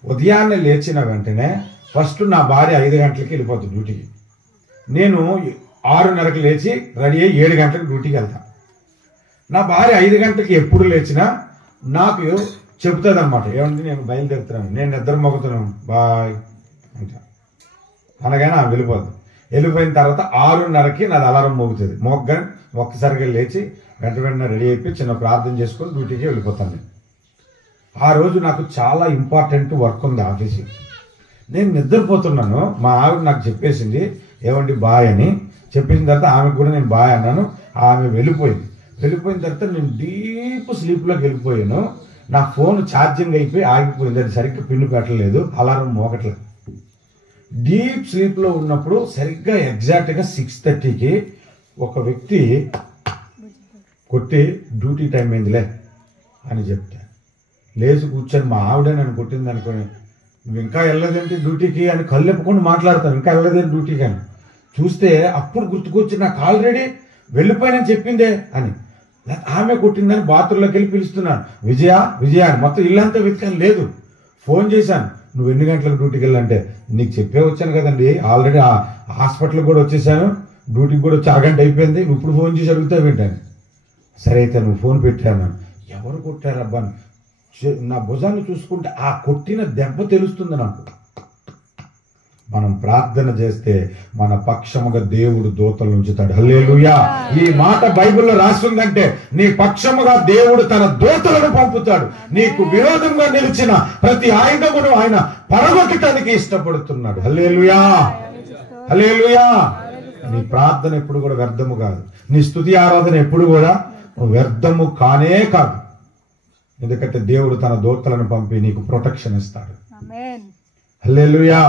ఉదయాన్నే లేచిన వెంటనే ఫస్ట్ నా భార్య 5 గంటలకి వెళ్ళిపోతుంది డ్యూటీకి. నేను 6:30కి లేచి రెడీ అయ్యి 7 గంటలకు డ్యూటీకి వెళ్తాను. నా భార్య 5 గంటలకి ఎప్పుడు లేచినా నాకు చెబుతుంది అనమాట, ఏమంటే నేను బయలుదేరుతున్నాను, నేను నిద్ర మొక్కుతున్నాను, బాయ్ అంటా అనగానే ఆమె వెళ్ళిపోతుంది. వెళ్ళిపోయిన తర్వాత 6:30కి నాది అలారం మోగుతుంది. మోగ్గానే ఒక్కసారిగా లేచి వెంటనే రెడీ అయిపోయి చిన్న ప్రార్థన చేసుకొని డ్యూటీకి వెళ్ళిపోతాను. ఆ రోజు నాకు చాలా ఇంపార్టెంట్ వర్క్ ఉంది ఆఫీస్కి. నేను నిద్రపోతున్నాను. మా ఆవిడ నాకు చెప్పేసింది ఏమండి బాయ్ అని. చెప్పేసిన తర్వాత ఆమెకు కూడా నేను బాయ్ అన్నాను. ఆమె వెళ్ళిపోయింది. వెళ్ళిపోయిన తర్వాత నేను డీప్ స్లీప్లోకి వెళ్ళిపోయాను. నా ఫోన్ ఛార్జింగ్ అయిపోయి ఆగిపోయింది. అది సరిగ్గా పిన్ను పెట్టలేదు, అలారం మోగట్లేదు. డీప్ స్లీప్లో ఉన్నప్పుడు సరిగ్గా ఎగ్జాక్ట్గా 6:30కి ఒక వ్యక్తి కొట్టి డ్యూటీ టైం అయిందిలే అని చెప్తే లేచి కూర్చొని మా ఆవిడ నన్ను కొట్టింది అనుకోని, నువ్వు ఇంకా వెళ్ళలేదేంటి డ్యూటీకి అని కళ్ళెప్పుకొని మాట్లాడతాను. ఇంకా వెళ్ళలేదేంటి డ్యూటీకి అని చూస్తే అప్పుడు గుర్తుకొచ్చి నాకు ఆల్రెడీ వెళ్ళిపోయానని చెప్పిందే అని. ఆమె కొట్టిందని బాత్రూంలోకి వెళ్ళి పిలుస్తున్నాను, విజయ అని. మొత్తం ఇల్లంతా వెతికాను, లేదు. ఫోన్ చేశాను, నువ్వు ఎన్ని గంటలకు డ్యూటీకి వెళ్ళంటే నీకు చెప్పే వచ్చాను కదండి, ఆల్రెడీ హాస్పిటల్కి కూడా వచ్చేసాను, డ్యూటీకి కూడా వచ్చి అరగంట అయిపోయింది, నువ్వు ఇప్పుడు ఫోన్ చేసి అడుగుతావు ఏంటని. సరే అయితే నువ్వు ఫోన్ పెట్టాను. ఎవరు కొట్టారబ్బా? నా భుజాన్ని చూసుకుంటే ఆ కొట్టిన దెబ్బ తెలుస్తుంది నాకు. మనం ప్రార్థన చేస్తే మన పక్షముగా దేవుడు దూతలు ఉంచుతాడు. హల్లెలూయా. ఈ మాట బైబిల్లో రాస్తుందంటే నీ పక్షముగా దేవుడు తన దూతలను పంపుతాడు. నీకు విరోధంగా నిలిచిన ప్రతి ఆయుధమును ఆయన పడగొట్టడానికి ఇష్టపడుతున్నాడు. హల్లెలూయా, హల్లెలూయా. నీ ప్రార్థన ఎప్పుడు కూడా వ్యర్థము కాదు. నీ స్తుతి ఆరాధన ఎప్పుడు కూడా వ్యర్థము కానే కాదు. ఎందుకంటే దేవుడు తన దూతలను పంపి నీకు ప్రొటెక్షన్ ఇస్తాడు. హల్లెలూయా.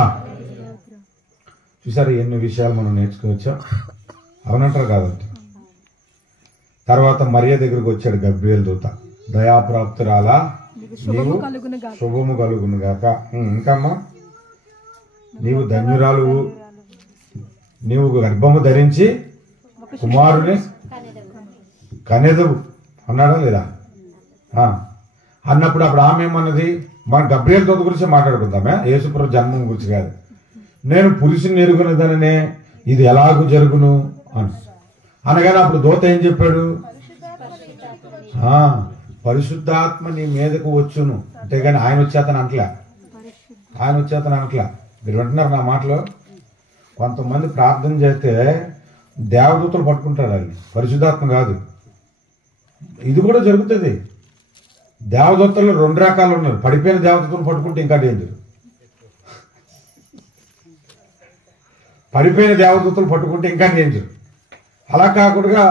చూసారు ఎన్ని విషయాలు మనం నేర్చుకోవచ్చా? అవునంటారు కాదంటే. తర్వాత మరియ దగ్గరికి వచ్చాడు గబ్రియల్ దూత. దయాప్రాప్తురాలా, నీవు శుభము కలుగును గాక. ఇంకమ్మా, నీవు ధన్యురాలు, నీవు గర్భము ధరించి కుమారుని కనెదు అన్నాడా లేదా అన్నప్పుడు అప్పుడు ఆమె ఏమన్నది? మన గబ్రియల్ దూత గురించి మాట్లాడుకుందామే, యేసుప్రభు జన్మం గురించి కాదు. నేను పురుషుని ఎరుగునదననే ఇది ఎలాగూ జరుగును అని అనగానే అప్పుడు దూత ఏం చెప్పాడు? పరిశుద్ధాత్మ నీ మీదకు వచ్చును. అంతేగాని ఆయన వచ్చేతను అనట్లే, మీరు వింటున్నారు నా మాటలో? కొంతమంది ప్రార్థన చేస్తే దేవదూతలు పట్టుకుంటారు, అది పరిశుద్ధాత్మ కాదు. ఇది కూడా జరుగుతుంది. దేవదూతలు 2 రకాలు ఉన్నారు. పడిపోయిన దేవదూతలు పట్టుకుంటే ఇంకా డేంజర్. పడిపోయిన దేవదూతలు పట్టుకుంటే ఇంకా డేంజర్. అలా కాకుండా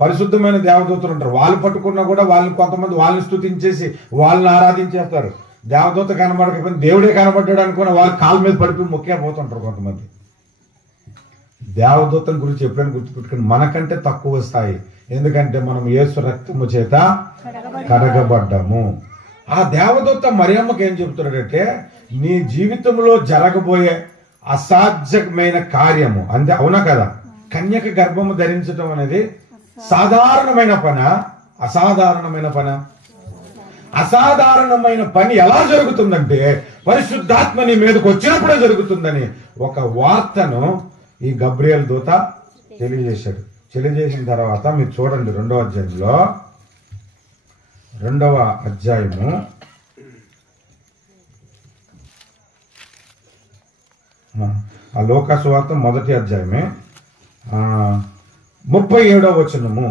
పరిశుద్ధమైన దేవదూతలు ఉంటారు. వాళ్ళు పట్టుకున్నా కూడా వాళ్ళని కొంతమంది వాళ్ళని స్తుతించేసి వాళ్ళని ఆరాధించేస్తారు. దేవదూత కనబడకపోయినా దేవుడే కనబడ్డాడు అనుకున్న వాళ్ళు కాళ్ళ మీద పడిపోయి మొక్కే పోతుంటారు కొంతమంది. దేవదూతల గురించి ఎప్పుడైనా గుర్తుపెట్టుకుని మనకంటే తక్కువ స్థాయి. ఎందుకంటే మనం యేసు రక్తము చేత కడగబడ్డాము. ఆ దేవదూత మరియమ్మకి ఏం చెప్తున్నాడంటే, నీ జీవితంలో జరగబోయే అసాధ్యమైన కార్యము అంతే. అవునా కదా? కన్యక గర్భము ధరించడం అనేది సాధారణమైన పన, అసాధారణమైన పన? అసాధారణమైన పని ఎలా జరుగుతుందంటే పరిశుద్ధాత్మ నీ మీదకి వచ్చినప్పుడే జరుగుతుందని ఒక వార్తను ఈ గబ్రియల్ దూత తెలియజేశాడు. తెలియజేసిన తర్వాత మీరు చూడండి 2వ అధ్యాయంలో 2వ అధ్యాయము ఆ లోకా సువార్త 1వ అధ్యాయమే 37వ వచనము.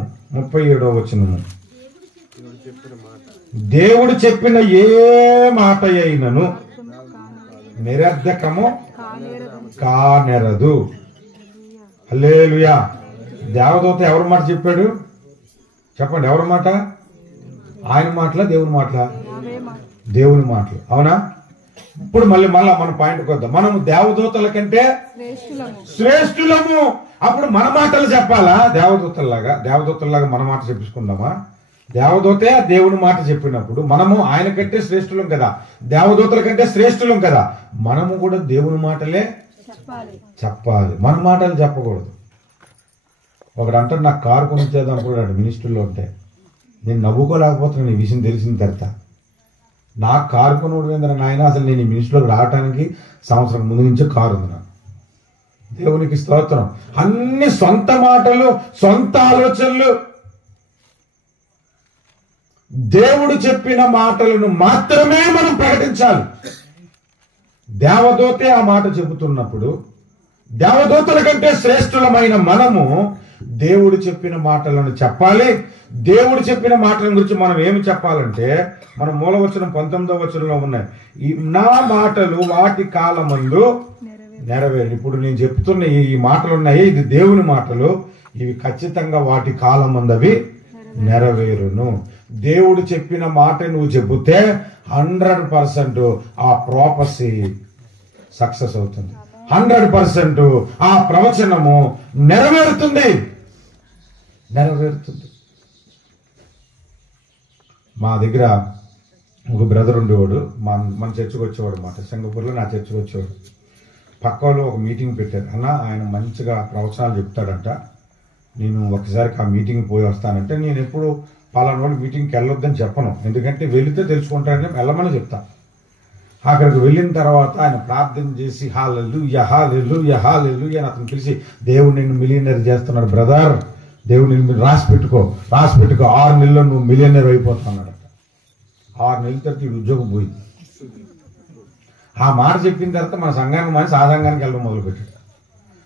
దేవుడు చెప్పిన ఏ మాట అయినను నిరర్ధకము కానెరదు. హల్లెలూయా. దేవదూత ఎవరి మాట చెప్పాడు చెప్పండి? ఎవరి మాట? ఆయన మాటలా దేవుని మాటలా? దేవుని మాటలు. అవునా? ఇప్పుడు మళ్ళీ మన పాయింట్కి వద్దాం. మనము దేవదూతల కంటే శ్రేష్ఠులము. అప్పుడు మన మాటలు చెప్పాలా? దేవదూతల్లాగా మన మాట చెప్పుకుందామా? దేవదూతే దేవుని మాట చెప్పినప్పుడు మనము ఆయన కంటే శ్రేష్ఠులం కదా, దేవదూతల కంటే శ్రేష్ఠులం కదా, మనము కూడా దేవుని మాటలే చెప్పాలి, మన మాటలు చెప్పకూడదు. ఒకడు అంటాడు నాకు కారు కొనిచ్చేద్దాం అనుకున్నాడు మినిస్టర్లో ఉంటే. నేను నవ్వుకోలేకపోతున్నాను ఈ విషయం తెలిసిన తర్వాత. నాకు కారు కొనుడు ఏంటంటే నాయన, అసలు నేను ఈ మినిస్టర్లోకి రావడానికి సంవత్సరం ముందు నుంచే కారు ఉంది నాకు. దేవునికి స్తోత్రం. అన్ని సొంత మాటలు, సొంత ఆలోచనలు. దేవుడు చెప్పిన మాటలను మాత్రమే మనం ప్రకటించాలి. దేవదూతే ఆ మాట చెబుతున్నప్పుడు దేవదూతల కంటే శ్రేష్ఠులమైన మనము దేవుడు చెప్పిన మాటలను చెప్పాలి. దేవుడు చెప్పిన మాటల గురించి మనం ఏమి చెప్పాలంటే, మన మూలవచనం 19వ వచనంలో ఉన్నాయి, నా మాటలు వాటి కాలమందు నెరవేరు. ఇప్పుడు నేను చెప్తున్న ఈ మాటలు ఉన్నాయి, ఇది దేవుని మాటలు, ఇవి ఖచ్చితంగా వాటి కాలమందు అవి నెరవేరును. దేవుడు చెప్పిన మాట నువ్వు చెబితే 100% ఆ ప్రాపసీ సక్సెస్ అవుతుంది. 100% ఆ ప్రవచనము నెరవేరుతుంది. మా దగ్గర ఒక బ్రదర్ ఉండేవాడు, మన చర్చకు వచ్చేవాడు మాట. సింగపూర్లో నా చర్చకు వచ్చేవాడు. పక్క వాళ్ళు ఒక మీటింగ్ పెట్టారు. అన్న ఆయన మంచిగా ప్రవచనాలు చెప్తాడంట, నేను ఒకసారి ఆ మీటింగ్ పోయి వస్తానంటే, నేను ఎప్పుడు పలానా వాడు మీటింగ్కి వెళ్ళొద్దని చెప్పను, ఎందుకంటే వెళితే తెలుసుకుంటానని వెళ్ళమని చెప్తా. అక్కడికి వెళ్ళిన తర్వాత ఆయన ప్రార్థన చేసి హల్లెలూయా హల్లెలూయా హల్లెలూయా అని అతను పిలిచి, దేవుడు నిన్ను మిలియనర్ చేస్తున్నాడు బ్రదర్, దేవుడు నిన్ను రాసి పెట్టుకో 6 నెలల్లో నువ్వు మిలియనర్ అయిపోతున్నాడు. 6 నెలల తర్వాత ఈ ఉద్యోగం పోయింది. ఆ మాట చెప్పిన తర్వాత మన సంఘానికి మనిషి ఆ సంఘానికి వెళ్ళడం మొదలుపెట్టాడు.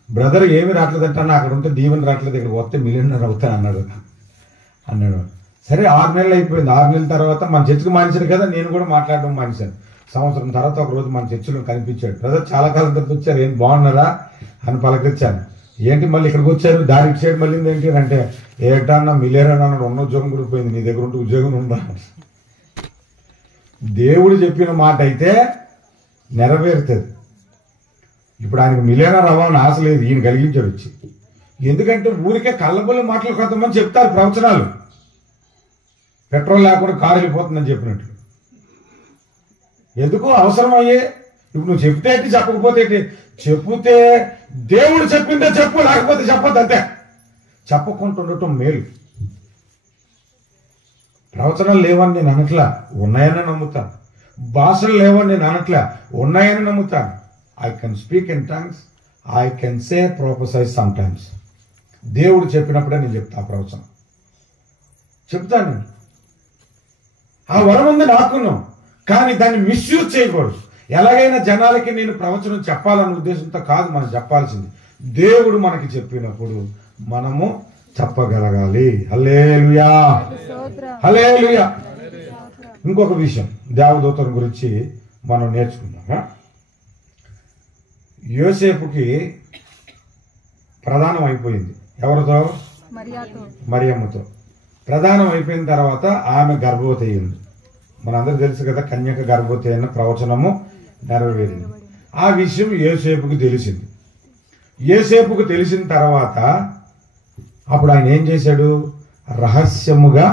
బ్రదర్ ఏమి రావట్లేదంటే, అక్కడ ఉంటే దీవెన రావట్లేదు, ఇక్కడికి వస్తే మిలియనర్ అవుతాను అన్నాడు. సరే 6 నెలలు అయిపోయింది. 6 నెలల తర్వాత మన చర్చకు మానేశాడు కదా, నేను కూడా మాట్లాడడం మానేశాను. సంవత్సరం తర్వాత ఒక రోజు మన చర్చిలో కనిపించాడు. బ్రదర్ చాలా కాలం తర్వాత వచ్చారు, ఏం బాగున్నారా అని పలకరించాను. ఏంటి మళ్ళీ ఇక్కడికి వచ్చారు, దారి ఇటు సైడ్ మళ్ళీ ఏంటి అంటే, ఏటన్నా మిలియనర్ అన్నాడు, ఉన్న ఉద్యోగం కూడా పోయింది, నీ దగ్గర ఉంటే ఉద్యోగం ఉందా? దేవుడు చెప్పిన మాట అయితే నెరవేరుతుంది. ఇప్పుడు ఆయనకు మిలియనర్ అవ్వాలని ఆశ లేదు, ఈయన కలిగించాడు వచ్చి. ఎందుకంటే ఊరికే కళ్ళబొల్లి మాటలు కొంతమంది చెప్తారు ప్రవచనాలు, పెట్రోల్ లేకుండా కారు వెళ్ళిపోతుందని చెప్పినట్టు. ఎందుకు అవసరం అయ్యే? ఇప్పుడు నువ్వు చెప్తే ఏంటి, చెప్పకపోతే ఏంటి? చెప్తే దేవుడు చెప్పిందే చెప్పు, లేకపోతే చెప్పద్దు, అంతే. చెప్పకుంటుండటం మేలు. ప్రవచనాలు లేవని నేను అనట్లా, ఉన్నాయని నమ్ముతాను. భాషలు లేవని నేను అనట్లా, ఉన్నాయని నమ్ముతాను. I can speak in tongues, I can say prophesize sometimes. దేవుడు చెప్పినప్పుడే నేను చెప్తా ప్రవచనం, చెప్తాను. ఆ వరం ఉంది నాకున్నాం, కానీ దాన్ని మిస్యూజ్ చేయకూడదు. ఎలాగైనా జనాలకి నేను ప్రవచనం చెప్పాలన్న ఉద్దేశంతో కాదు మనం చెప్పాల్సింది. దేవుడు మనకి చెప్పినప్పుడు మనము చెప్పగలగాలి. హల్లెలూయా హల్లెలూయా. ఇంకొక విషయం దేవదూతల గురించి మనం నేర్చుకుందామా? యోసేపుకి ప్రధానం అయిపోయింది. ఎవరితో? మరియమ్మతో. ప్రధానం అయిపోయిన తర్వాత ఆమె గర్భవతి అయింది. మనందరూ తెలుసు కదా, కన్యక గర్భవతి అయిన ప్రవచనము నెరవేరింది. ఆ విషయం యోసేపుకు తెలిసింది. యోసేపుకు తెలిసిన తర్వాత అప్పుడు ఆయన ఏం చేశాడు? రహస్యముగా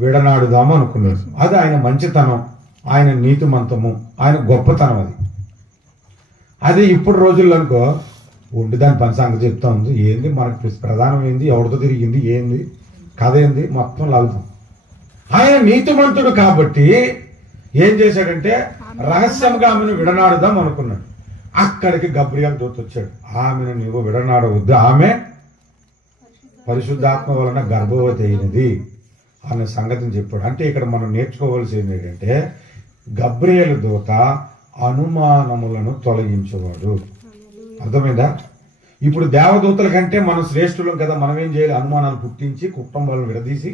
విడనాడుదాము అనుకున్నాడు. అది ఆయన మంచితనం, ఆయన నీతిమంతము, ఆయన గొప్పతనం. అది ఇప్పుడు రోజుల్లో అనుకో ఉండి దాని పని సంగతి చెప్తా ఉంది. ఏంది మనకు ప్రధానం ఏంది, ఎవరితో తిరిగింది, ఏంది కథ ఏంది, మొత్తం లాగుతాం. ఆయన నీతిమంతుడు కాబట్టి ఏం చేశాడంటే రహస్యంగా ఆమెను విడనాడుదాం అనుకున్నాడు. అక్కడికి గబ్రియల్ దూత వచ్చాడు. ఆమెను నీవు విడనాడవద్దు, ఆమె పరిశుద్ధాత్మ వలన గర్భవతి అయినది అనే సంగతిని చెప్పాడు. అంటే ఇక్కడ మనం నేర్చుకోవాల్సింది ఏంటంటే గబ్రియల్ దూత అనుమానములను తొలగించేవాడు. అర్థమైందా? ఇప్పుడు దేవదూతల కంటే మనం శ్రేష్ఠులం కదా, మనం ఏం చేయాలి? అనుమానాలు పుట్టించి కుటుంబాలను విడదీసి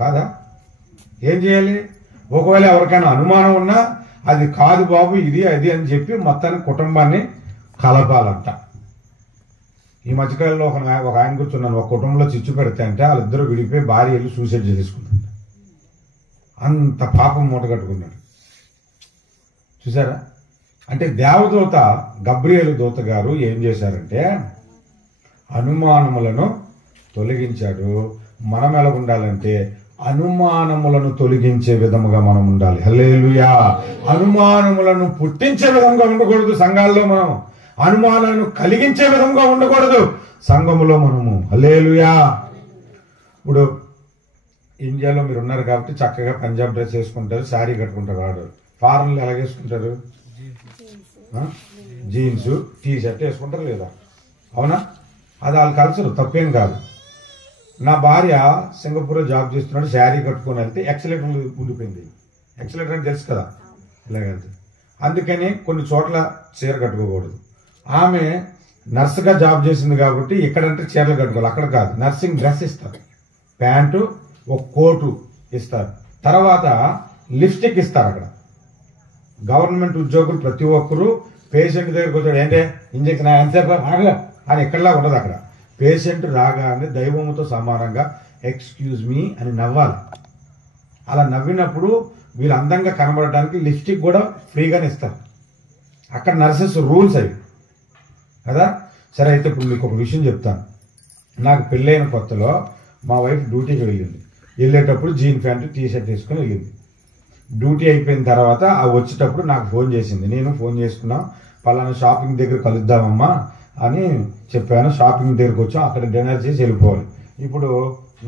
కాదా? ఏం చేయాలి? ఒకవేళ ఎవరికైనా అనుమానం ఉన్నా అది కాదు బాబు ఇది అది అని చెప్పి మొత్తానికి కుటుంబాన్ని కలపాలంట. ఈ మధ్యకాలంలో ఒక ఆయన కూర్చున్నాను, ఒక కుటుంబంలో చిచ్చు పెడితే అంటే వాళ్ళిద్దరూ విడిపోయి భార్య వెళ్ళి సూసైడ్ చేసుకుంటారు. అంత పాపం మూట కట్టుకున్నాడు. చూసారా? అంటే దేవదూత గబ్రియలు దూత గారు ఏం చేశారంటే అనుమానములను తొలగించాడు. మనం ఎలా ఉండాలంటే అనుమానములను తొలగించే విధముగా మనం ఉండాలి. హల్లెలూయా. అనుమానములను పుట్టించే విధంగా ఉండకూడదు సంఘాల్లో, మనం అనుమానాలను కలిగించే విధంగా ఉండకూడదు సంఘములో మనము. హల్లెలూయా. ఇప్పుడు ఇండియాలో మీరు ఉన్నారు కాబట్టి చక్కగా పంజాబ్ డ్రెస్ వేసుకుంటారు, శారీ కట్టుకుంటారు. వాడు ఫారెన్లో ఎలా వేసుకుంటారు? జీన్స్ టీ షర్ట్ వేసుకుంటారు లేదా? అవునా? అది వాళ్ళ కల్చర్, తప్పేం కాదు. నా భార్య సింగపూర్లో జాబ్ చేస్తున్నాడు, శారీ కట్టుకొని వెళ్తే ఎక్సలేటర్ ఉండిపోయింది. ఎక్సలేటర్ అని తెలుసు కదా, ఇలాగెళ్తే. అందుకని కొన్ని చోట్ల చీర కట్టుకోకూడదు. ఆమె నర్సుగా జాబ్ చేసింది కాబట్టి ఇక్కడంటే చీరలు కట్టుకోవాలి, అక్కడ కాదు. నర్సింగ్ డ్రెస్ ఇస్తారు, ప్యాంటు, ఒక కోటు ఇస్తారు, తర్వాత లిప్స్టిక్ ఇస్తారు. అక్కడ గవర్నమెంట్ ఉద్యోగులు ప్రతి ఒక్కరూ పేషెంట్ దగ్గరకు వచ్చాడు, ఏంటే ఇంజక్షన్ ఎంతసేపు అని ఎక్కడలా ఉండదు. అక్కడ పేషెంట్ రాగానే దైవముతో సమానంగా ఎక్స్క్యూజ్ మీ అని నవ్వాలి. అలా నవ్వినప్పుడు వీళ్ళు అందంగా కనబడటానికి లిప్స్టిక్ కూడా ఫ్రీగానే ఇస్తారు. అక్కడ నర్సెస్ రూల్స్ అవి కదా. సరే, అయితే ఇప్పుడు మీకు ఒక విషయం చెప్తాను. నాకు పెళ్ళైన కొత్తలో మా వైఫ్ డ్యూటీకి వెళ్ళేటప్పుడు జీన్ ప్యాంటు టీ షర్ట్ వేసుకుని వెళ్ళింది. డ్యూటీ అయిపోయిన తర్వాత ఆ వచ్చేటప్పుడు నాకు ఫోన్ చేసింది. నేను ఫోన్ చేసుకున్నాం, పలానా షాపింగ్ దగ్గర కలుద్దామమ్మా అని చెప్పాను. షాపింగ్ దగ్గరకు వచ్చాం, అక్కడ డిన్నర్ చేసి వెళ్ళిపోవాలి. ఇప్పుడు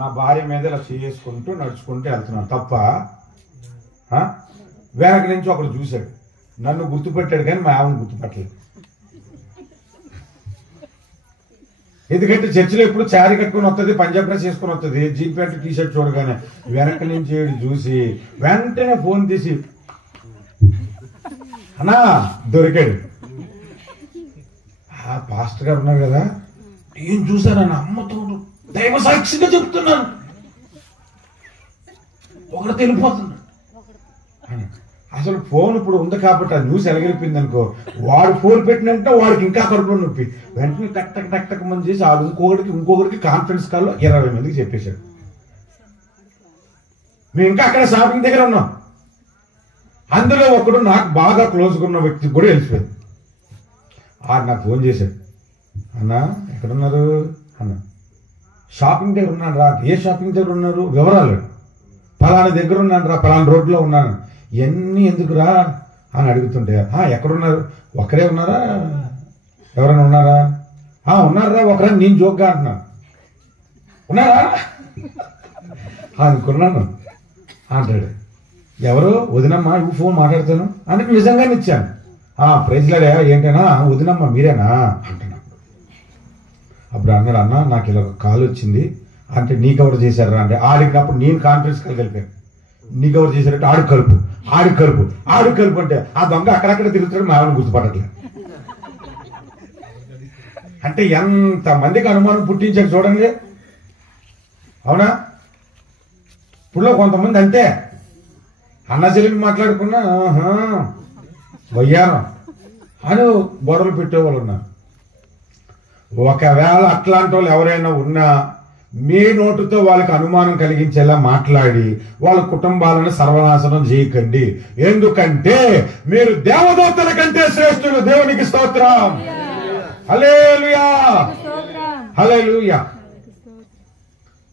నా భార్య మీద ఇలా చేసుకుంటూ నడుచుకుంటూ వెళ్తున్నాను, తప్ప వెనక నుంచి ఒకడు చూశాడు, నన్ను గుర్తుపెట్టాడు కానీ మా ఆవిడని గుర్తుపట్టలేదు. ఎందుకంటే చర్చిలో ఎప్పుడు శారీ కట్టుకుని వస్తుంది, పంజాబ్ డ్రెస్ వేసుకుని వస్తుంది, జీన్ ప్యాంట్ టీ షర్ట్ చూడగానే వెనక నుంచి చూసి వెంటనే ఫోన్ తీసి అన్నా దొరికాడు. ఆ పాస్టర్ గారు ఉన్నారు కదా, ఏం చూసారన్న అమ్మతో దైవ సాక్షిగా చెప్తున్నాను, ఒకటి తెలిపోతున్నాడు అని. అసలు ఫోన్ ఇప్పుడు ఉంది కాబట్టి ఆ న్యూస్ ఎలగలిపింది అనుకో, వాడు ఫోన్ పెట్టినంటే వాడికి ఇంకా కడుపులో నొప్పి. వెంటనే టక్ మంది చేసి వాడు ఇంకొకరికి కాన్ఫరెన్స్ కాల్లో 20 మందికి చెప్పేశాడు. మేము ఇంకా అక్కడ షాపింగ్ దగ్గర ఉన్నాం. అందులో ఒకడు నాకు బాగా క్లోజ్గా ఉన్న వ్యక్తికి కూడా వెళ్ళిపోయింది. ఆడు నాకు ఫోన్ చేశాడు, అన్నా ఎక్కడున్నారు అన్న. షాపింగ్ దగ్గర ఉన్నాను రా. ఏ షాపింగ్ దగ్గర ఉన్నారు? వివరాలు. పలానా దగ్గర ఉన్నాను రా, పలానా రోడ్లో ఉన్నాను. ఇవన్నీ ఎందుకురా అని అడుగుతుంటే, ఎక్కడున్నారు? ఒకరే ఉన్నారా, ఎవరైనా ఉన్నారా? ఉన్నారా ఒకరే, నేను జోక్గా అంటున్నాను. ఉన్నారా అనుకున్నాను అంటాడు. ఎవరు? వదినమ్మా, ఇవి ఫోన్ మాట్లాడతాను అంటే నిజంగానే ఇచ్చాను. ప్రైజ్లాడే ఏంటన్నా, వదినమ్మా మీరేనా అంటున్నా. అప్పుడు అన్నాడు, అన్న నాకు ఇలా కాల్ వచ్చింది అంటే నీకెవరు చేశారా అంటే, ఆడినప్పుడు నేను కాన్ఫరెన్స్ కాల్ కలిపాను. నీకెవరు చేశారంటే ఆడు కలుపు అంటే ఆ దొంగ అక్కడక్కడ తిరుగుతాడు, మా ఆవిడని గుర్తుపట్టట్లేదు. అంటే ఎంత మందికి అనుమానం పుట్టించారు చూడండి. అవునా? ఇప్పుడు కొంతమంది అంతే అన్న చెల్లిని మాట్లాడుకున్నా వయ్యారం అని గొడవలు పెట్టేవాళ్ళు ఉన్నారు. ఒకవేళ అట్లాంటి వాళ్ళు ఎవరైనా ఉన్నా మీ నోటుతో వాళ్ళకి అనుమానం కలిగించేలా మాట్లాడి వాళ్ళ కుటుంబాలను సర్వనాశనం చేయకండి. ఎందుకంటే మీరు దేవదూతల కంటే శ్రేష్ఠులు. దేవునికి స్తోత్రం. హల్లెలూయా, హల్లెలూయా.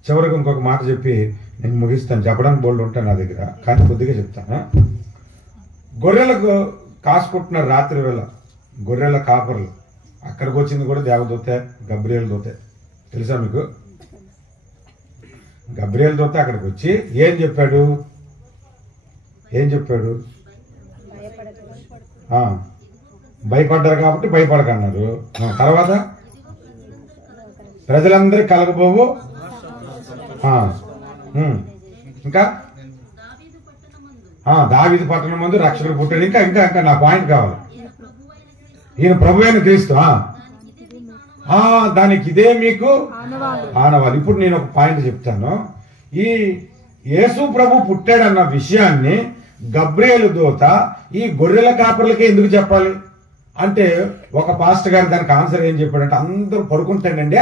చివరికి ఇంకొక మాట చెప్పి నేను ముగిస్తాను. చెప్పడానికి బోల్డ్ ఉంటాను నా దగ్గర, కానీ కొద్దిగా చెప్తాను. గొర్రెలకు కాసుకుంటున్నారు రాత్రి వేళ, గొర్రెల కాపర్లు. అక్కడికి వచ్చింది కూడా దేవదూతే, గబ్రియల్ దూతే. తెలుసా మీకు? గబ్రియల్ దూత అక్కడికి వచ్చి ఏం చెప్పాడు? భయపడ్డారు కాబట్టి భయపడకన్నారు. తర్వాత ప్రజలందరూ కలగబోవు. ఇంకా దావీదు పట్టణం ముందు రక్షకుడు పుట్టాడు. ఇంకా ఇంకా ఇంకా నా పాయింట్ కావాలి. ఈయన ప్రభు అయిన క్రీస్తు. దానికి ఇదే మీకు ఆనవాళ్ళు. ఇప్పుడు నేను ఒక పాయింట్ చెప్తాను. ఈ యేసు ప్రభు పుట్టాడన్న విషయాన్ని గబ్రియేలు దూత ఈ గొర్రెల కాపర్లకే ఎందుకు చెప్పాలి అంటే, ఒక పాస్టర్ గారు దానికి ఆన్సర్ ఏం చెప్పాడంటే, అందరూ పడుకుంటానండి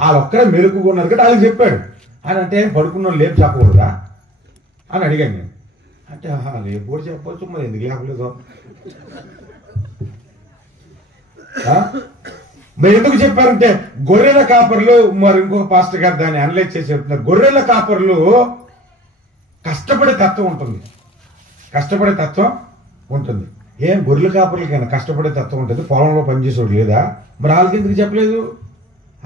వాళ్ళు ఒక్కడే మెలుకున్నారు కదా వాళ్ళకి చెప్పాడు అని. అంటే పడుకున్న లేపు చెప్పకూడదా అని అడిగాను నేను. అంటే లేపు కూడా చెప్పవచ్చు, మరి ఎందుకు లేపలేదు మరి ఎందుకు చెప్పారంటే, గొర్రెల కాపర్లు, మరి ఇంకొక పాస్టర్ గారు దాన్ని అనలైజ్ చేసి చెప్తున్నారు, గొర్రెల కాపర్లు కష్టపడే తత్వం ఉంటుంది. కష్టపడే తత్వం ఉంటుంది. ఏం గొర్రెల కాపర్లకైనా కష్టపడే తత్వం ఉంటుంది, పొలంలో పనిచేసేవాడు లేదా? మరి వాళ్ళకి ఎందుకు చెప్పలేదు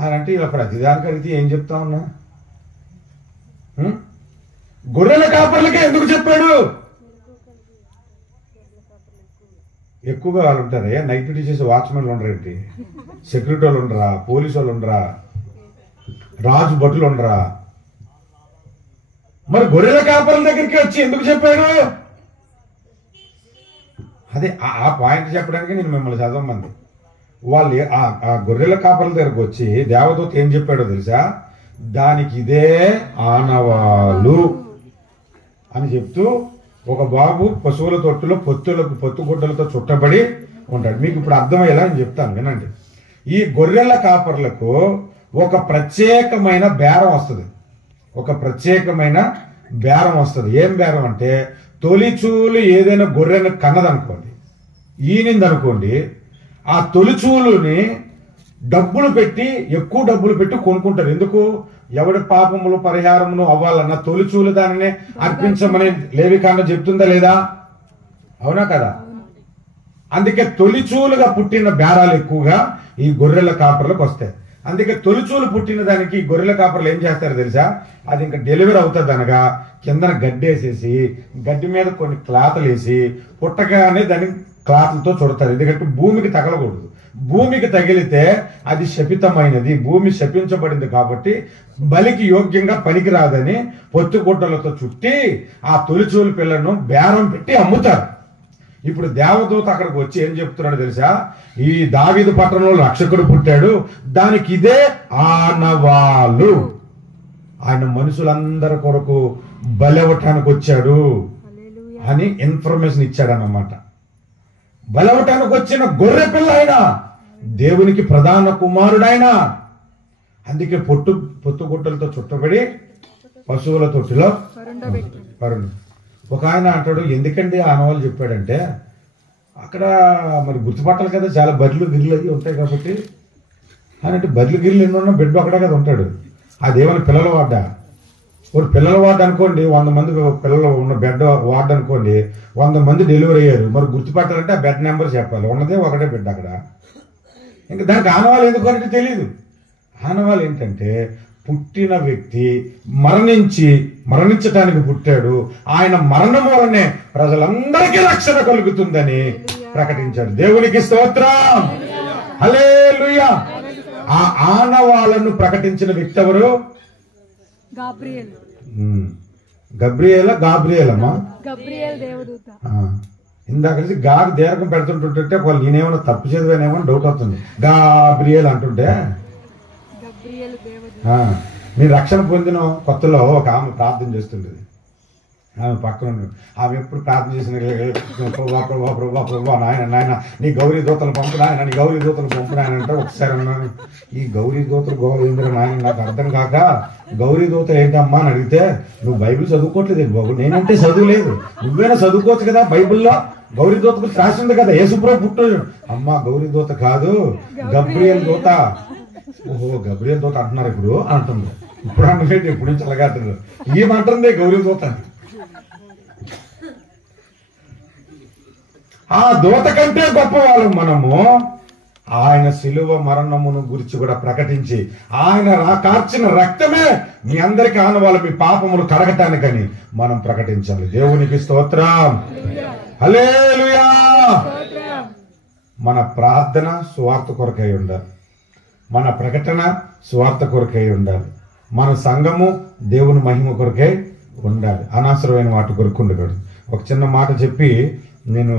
అని అంటే, ఇలా ప్రతిదానికి అడిగితే ఏం చెప్తా ఉన్నా? గొర్రెల కాపర్లకే ఎందుకు చెప్పాడు? ఎక్కువగా వాళ్ళు ఉంటారు. నైట్ డ్యూటీ చేసే వాచ్మెన్లు ఉండరేంటి? సెక్యూరిటీ వాళ్ళు ఉండరా? పోలీసు వాళ్ళు ఉండరా? రాజు భటులు ఉండరా? మరి గొర్రెల కాపర్ల దగ్గరికి వచ్చి ఎందుకు చెప్పాడు? అదే ఆ పాయింట్ చెప్పడానికి నేను మిమ్మల్ని చదవమంది. వాళ్ళు ఆ గొర్రెల కాపర్ల దగ్గరకు వచ్చి దేవదూత ఏం చెప్పాడో తెలుసా? దానికి ఇదే ఆనవాలు అని చెప్తూ, ఒక బాబు పశువుల తొట్టులో పొత్తుగుడ్డలతో చుట్టబడి ఉంటాడు. మీకు ఇప్పుడు అర్థమయ్యేలా నేను చెప్తాను, వినండి. ఈ గొర్రెల కాపర్లకు ఒక ప్రత్యేకమైన బేరం వస్తుంది. ఒక ప్రత్యేకమైన బేరం వస్తుంది. ఏం బేరం అంటే, తొలిచూలు ఏదైనా గొర్రెను కన్నదనుకోండి, ఈనిందనుకోండి, ఆ తొలిచూలుని డబ్బులు పెట్టి, ఎక్కువ డబ్బులు పెట్టి కొనుక్కుంటారు. ఎందుకు? ఎవడి పాపములు పరిహారమును అవ్వాలన్నా తొలిచూలు దానిని అర్పించమని లేవికాండం చెప్తుందా లేదా? అవునా కదా? అందుకే తొలిచూలుగా పుట్టిన బేరాలు ఎక్కువగా ఈ గొర్రెల కాపర్లకు వస్తాయి. అందుకే తొలిచూలు పుట్టిన దానికి గొర్రెల కాపర్లు ఏం చేస్తారో తెలుసా? అది ఇంకా డెలివరీ అవుతుంది అనగా కిందన గడ్డేసేసి, గడ్డి మీద కొన్ని క్లాతులు వేసి, పుట్టగానే దాన్ని క్లాతులతో చుడతారు. ఎందుకంటే భూమికి తగలకూడదు. భూమికి తగిలితే అది శపితమైనది, భూమి శపించబడింది కాబట్టి బలికి యోగ్యంగా పనికిరాదని పొత్తుగుడ్డలతో చుట్టి ఆ తొలిచూలు పిల్లను బేరం పెట్టి అమ్ముతారు. ఇప్పుడు దేవదూత అక్కడికి వచ్చి ఏం చెప్తున్నాడు తెలుసా? ఈ దావీదు పట్టణంలో రక్షకుడు పుట్టాడు, దానికి ఇదే ఆనవాలు. ఆయన మనుషులందరి కొరకు బలవటానికి వచ్చాడు అని ఇన్ఫర్మేషన్ ఇచ్చాడన్నమాట. బలవటానికి వచ్చిన గొర్రె పిల్ల ఆయన, దేవునికి ప్రధాన కుమారుడైన. అందుకే పొత్తుగుడ్డలతో చుట్టబడి పశువుల తొట్టిలో పరుండు. ఒక ఆయన అంటాడు, ఎందుకండి ఆనవాళ్ళు చెప్పాడంటే, అక్కడ మరి గుర్తుపట్టాలి కదా, చాలా బర్రెలు గిర్రెలు అవి ఉంటాయి కాబట్టి అని. అంటే బర్రెలు గిర్రెలు ఎన్ని ఉన్నా బిడ్డ ఒకటే కదా ఉంటాడు. అదేమన్నా పిల్లల వాడ్డ? ఇప్పుడు పిల్లల వార్డు అనుకోండి, 100 మంది పిల్లలు ఉన్న బెడ్ వార్డు అనుకోండి, 100 మంది డెలివరీ అయ్యారు. మరి గుర్తుపట్టాలంటే ఆ బెడ్ నెంబర్ చెప్పాలి. ఉన్నదే ఒకటే బిడ్డ అక్కడ. ఇంకా దానికి ఆనవాళ్ళు ఎందుకు అంటే తెలియదు. ఆనవాళ్ళు ఏంటంటే, పుట్టిన వ్యక్తి మరణించటానికి పుట్టాడు, ఆయన మరణం వలనే ప్రజలందరికీ రక్షణ కలుగుతుందని ప్రకటించాడు. దేవునికి స్తోత్రం, హల్లెలూయా. ఆ ఆనవాళ్ళను ప్రకటించిన వ్యక్తి ఎవరు? గాబ్రియేలమ్మా. ఇందాక గాకు దీర్ఘం పెడుతుంటుంటే వాళ్ళు నేనేమన్నా తప్పు చదివానేమో డౌట్ అవుతుంది. గాబ్రియేల్ అంటుంటే, నేను రక్షణ పొందిన కొత్తలో ఒక ఆమె ప్రార్థన చేస్తుండేది. ఆమె పక్కన ఆమె ఎప్పుడు ప్రార్థన చేసిన, ప్రభా నాయన నీ గౌరీ దూతలు పంపు నాయన, నీ గౌరీ దూతలు పంపు నాయన అంటే, ఒకసారి అన్నాను, ఈ గౌరీ దూతలు గోవింద్ర నాయన నాకు అర్థం కాక, గౌరీ దూత ఏంటమ్మా అని అడిగితే, నువ్వు బైబిల్ చదువుకోవట్లేదు బాబు. నేనంటే చదువులేదు, నువ్వేనా చదువుకోవచ్చు కదా, బైబిల్లో గౌరీ దూత గురించి రాసింది కదా, యేసుప్రభు పుట్టాడు. అమ్మా గౌరీ దూత కాదు, గబ్రియేల్ దూత. ఓహో గబ్రియేల్ దూత అంటున్నారు ఇప్పుడు అంటుంది. ఇప్పుడు అంటే ఎప్పుడు నుంచి అలాగే అంటున్నారు. ఏమంటుంది గౌరీ దూత. ఆ దూత కంటే గొప్పవాళ్ళం మనము. ఆయన శిలువ మరణమును గురించి కూడా ప్రకటించి, ఆయన కార్చిన రక్తమే మీ అందరికి ఆనవాళ్ళు, మీ పాపములు కడగటానికని మనం ప్రకటించాలి. దేవునికి స్తోత్రం. హల్లెలూయా. మన ప్రార్థన సువార్త కొరకై ఉండాలి, మన ప్రకటన సువార్త కొరకై ఉండాలి, మన సంఘము దేవుని మహిమ కొరకై ఉండాలి, అనవసరమైన వాటి కొరకు ఉండకూడదు. ఒక చిన్న మాట చెప్పి నేను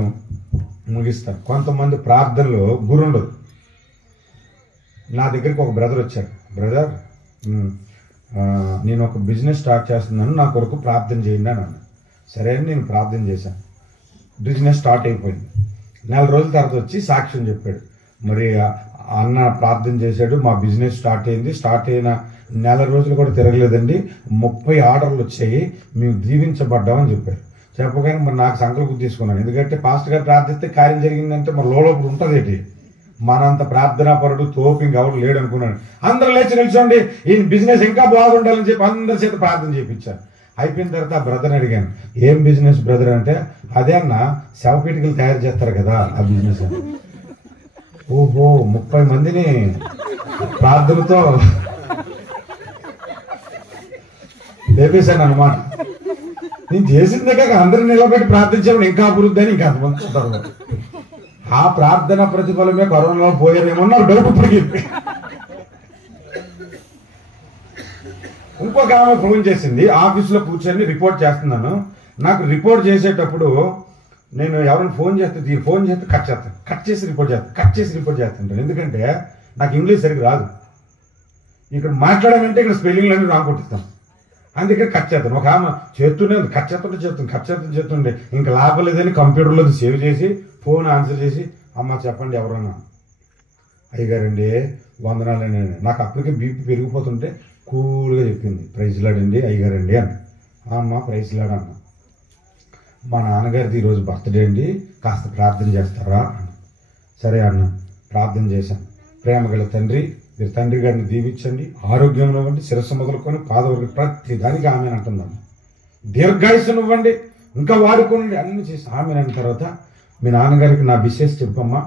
ముగిస్తాను. కొంతమంది ప్రార్థనలో గురుండదు. నా దగ్గరికి ఒక బ్రదర్ వచ్చారు. బ్రదర్, నేను ఒక బిజినెస్ స్టార్ట్ చేస్తున్నాను, నా కొరకు ప్రార్థన చేయండి అని అన్నాను. సరే అని నేను ప్రార్థన చేశాను. బిజినెస్ స్టార్ట్ అయిపోయింది. 4 రోజుల తర్వాత వచ్చి సాక్ష్యం చెప్పాడు. మరి అన్న ప్రార్థన చేశాడు, మా బిజినెస్ స్టార్ట్ అయింది. స్టార్ట్ అయిన 4 రోజులు కూడా తిరగలేదండి, 30 ఆర్డర్లు వచ్చాయి, మేము దీవించబడ్డామని చెప్పారు. చెప్పగానే మరి నాకు సంకల్పం తీసుకున్నాను. ఎందుకంటే పాస్టర్ గారు ప్రార్థిస్తే కార్యం జరిగిందంటే మరి లోపల ఉంటుంది ఏంటి, మనంత ప్రార్థనాపరుడు తోపు ఇంకెవరు లేడు అనుకున్నాను. అందరూ లేచి నిల్చోండి, ఈ బిజినెస్ ఇంకా బాగుండాలని చెప్పి అందరి చేత ప్రార్థన చేయించారు. అయిపోయిన తర్వాత ఆ బ్రదర్ని అడిగాను, ఏం బిజినెస్ బ్రదర్ అంటే, అదే అన్న శవపీటికలు తయారు చేస్తారు కదా ఆ బిజినెస్ అని. ఓహో, 30 మందిని ప్రార్థనతో లేపేశాను అనమాట. నేను చేసిందే కాక అందరూ నిలబెట్టి ప్రార్థించాము, ఇంకా అభివృద్ధి అని ఇంకా అంతమంది చూస్తారు. ఆ ప్రార్థన ప్రతిఫలమే కరోనాలో పోయేదేమో నాకు డౌట్ ఇప్పటికి. ఇంకొక ఆమె ఫోన్ చేసింది, ఆఫీసులో కూర్చొని రిపోర్ట్ చేస్తున్నాను. నాకు రిపోర్ట్ చేసేటప్పుడు నేను ఎవరైనా ఫోన్ చేస్తే కట్ చేస్తాను, కట్ చేసి రిపోర్ట్ చేస్తుంటాను. ఎందుకంటే నాకు ఇంగ్లీష్ సరిగ్గా రాదు. ఇక్కడ మాట్లాడాలంటే ఇక్కడ స్పెల్లింగ్లు అన్ని రాంగ్ కొట్టిస్తాను, అందుకే కట్ చేస్తాను. ఒక ఆమె చేస్తూనే ఉంది, కట్ చేస్తుండే ఇంకా లాభం లేదని కంప్యూటర్లో సేవ్ చేసి ఫోన్ ఆన్సర్ చేసి, అమ్మ చెప్పండి ఎవరన్నా. అయ్యగారండి వందనాలండి. నాకు అప్పటికే బీపీ పెరిగిపోతుంటే కూల్గా చెప్పింది, ప్రైజ్ లాడండి అయ్యగారండి అని. అమ్మ ప్రైజ్ లాడమ్మ, మా నాన్నగారిది ఈరోజు బర్త్డే అండి, కాస్త ప్రార్థన చేస్తారా అన్న. సరే అన్న, ప్రార్థన చేశాను. ప్రేమ గల తండ్రి, మీరు తండ్రి గారిని దీవించండి, ఆరోగ్యంలో ఇవ్వండి, శిరస్సు మొదలుకొని పాద వరకు ప్రతి దానికి ఆమె అంటున్నాను. దీర్ఘాయుస్సును ఇవ్వండి, ఇంకా వాడుకోండి అన్ని చేసి ఆమె అన్న తర్వాత, మీ నాన్నగారికి నా విశేష చెప్పమ్మా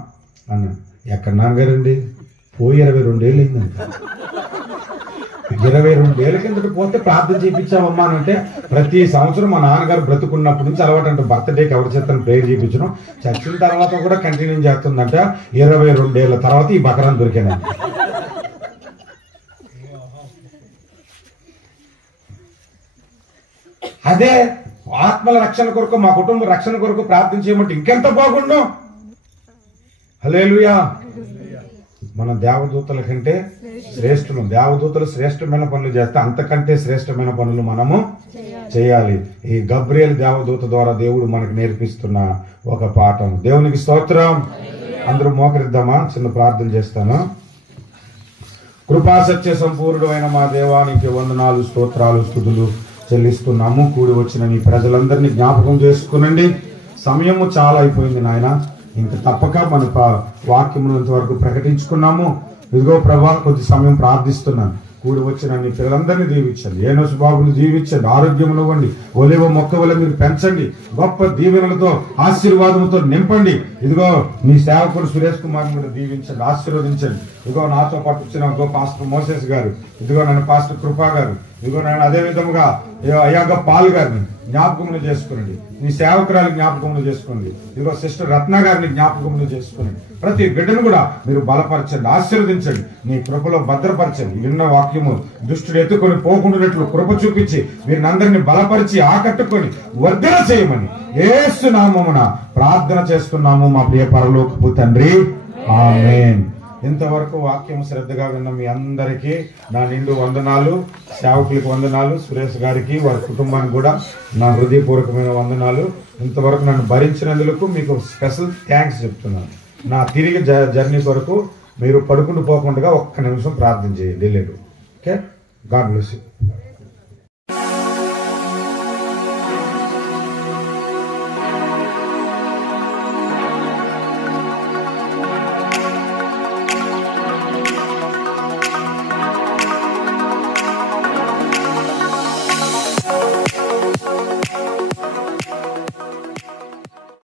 అన్నాను. ఎక్కడ నాన్నగారండి, పోయి 22 ఏళ్ళు అయిందంట. 22 ఏళ్ళ కిందట పోతే ప్రార్థన చేయించామమ్మా అని అంటే, ప్రతి సంవత్సరం మా నాన్నగారు బ్రతుకున్నప్పటి నుంచి అలవాటు అంటే బర్త్డేకి ఎవరి చేతను ప్రేయర్ చేయించడం, చచ్చిన తర్వాత కూడా కంటిన్యూ చేస్తుందంట. 22 ఏళ్ళ తర్వాత ఈ బకరాన్ని దొరికానండి. అదే ఆత్మల రక్షణ కొరకు, మా కుటుంబ రక్షణ కొరకు ప్రార్థన చేయమంటే ఇంకెంత బాగుండు. హల్లెలూయా. మన దేవదూతల కంటే శ్రేష్ఠులు, దేవదూతలు శ్రేష్టమైన పనులు చేస్తే అంతకంటే శ్రేష్టమైన పనులు మనము చేయాలి. ఈ గబ్రియల్ దేవదూత ద్వారా దేవుడు మనకు నేర్పిస్తున్న ఒక పాఠం. దేవునికి స్తోత్రం. అందరూ మోకరిద్దామా, చిన్న ప్రార్థన చేస్తాను. కృపా సత్య సంపూర్ణుడు అయిన మా దేవానికి వందనాలు, స్తోత్రాలు, స్తుతులు చెల్లిస్తున్నాము. కూడి వచ్చిన మీ ప్రజలందరినీ జ్ఞాపకం చేసుకునండి. సమయము చాలా అయిపోయింది నాయన, ఇంక తప్పక మన వాక్యమునంత వరకు ప్రకటించుకున్నాము. ఇదిగో ప్రభా, కొద్ది సమయం ప్రార్థిస్తున్నాను. కూడి వచ్చిన నీ పిల్లలందరినీ దీవించండి, ఏనోసు బాబుని దీవించండి, ఆరోగ్యంలో ఇవ్వండి, ఒలివ మొక్క వల్ల మీరు పెంచండి, గొప్ప దీవెనలతో ఆశీర్వాదంతో నింపండి. ఇదిగో నీ సేవకుడు సురేష్ కుమార్ మీద దీవించండి, ఆశీర్వదించండి. ఇదిగో నాతో పాటు వచ్చిన పాస్టర్ మోసెస్ గారు, ఇదిగో నన్ను పాస్టర్ కృపా గారు, ఇదిగో నేను అదే విధముగా అయ్యాక పాల్ గారిని జ్ఞాపకములు చేసుకునండి, నీ సేవకురాలు జ్ఞాపకములు చేసుకోండి. ఇదిగో సిస్టర్ రత్న గారిని జ్ఞాపకములు చేసుకునండి. ప్రతి బిడ్డను కూడా మీరు బలపరచండి, ఆశీర్వదించండి, నీ కృపలో భద్రపరచండి. విన్న వాక్యము దుష్టుడు ఎత్తుకొని పోకుండానట్లు కృప చూపించి వీరినందరినీ బలపరిచి ఆకట్టుకొని వర్ధన చేయమని యేసు నామమున ప్రార్థన చేస్తున్నాము మా ప్రియ పరలోకపు తండ్రి, ఆమేన్. ఇంతవరకు వాక్యం శ్రద్ధగా విన్న మీ అందరికీ నా నిండు వందనాలు, సేవకులకు వందనాలు, సురేష్ గారికి వారి కుటుంబానికి కూడా నా హృదయపూర్వకమైన వందనాలు. ఇంతవరకు నన్ను భరించినందుకు మీకు స్పెషల్ థ్యాంక్స్ చెప్తున్నాను. నా తిరిగి జర్నీ కొరకు మీరు పడుకుంటూ పోకుండా ఒక్క నిమిషం ప్రార్థన చేయండి. లేదు, ఓకే? God bless you.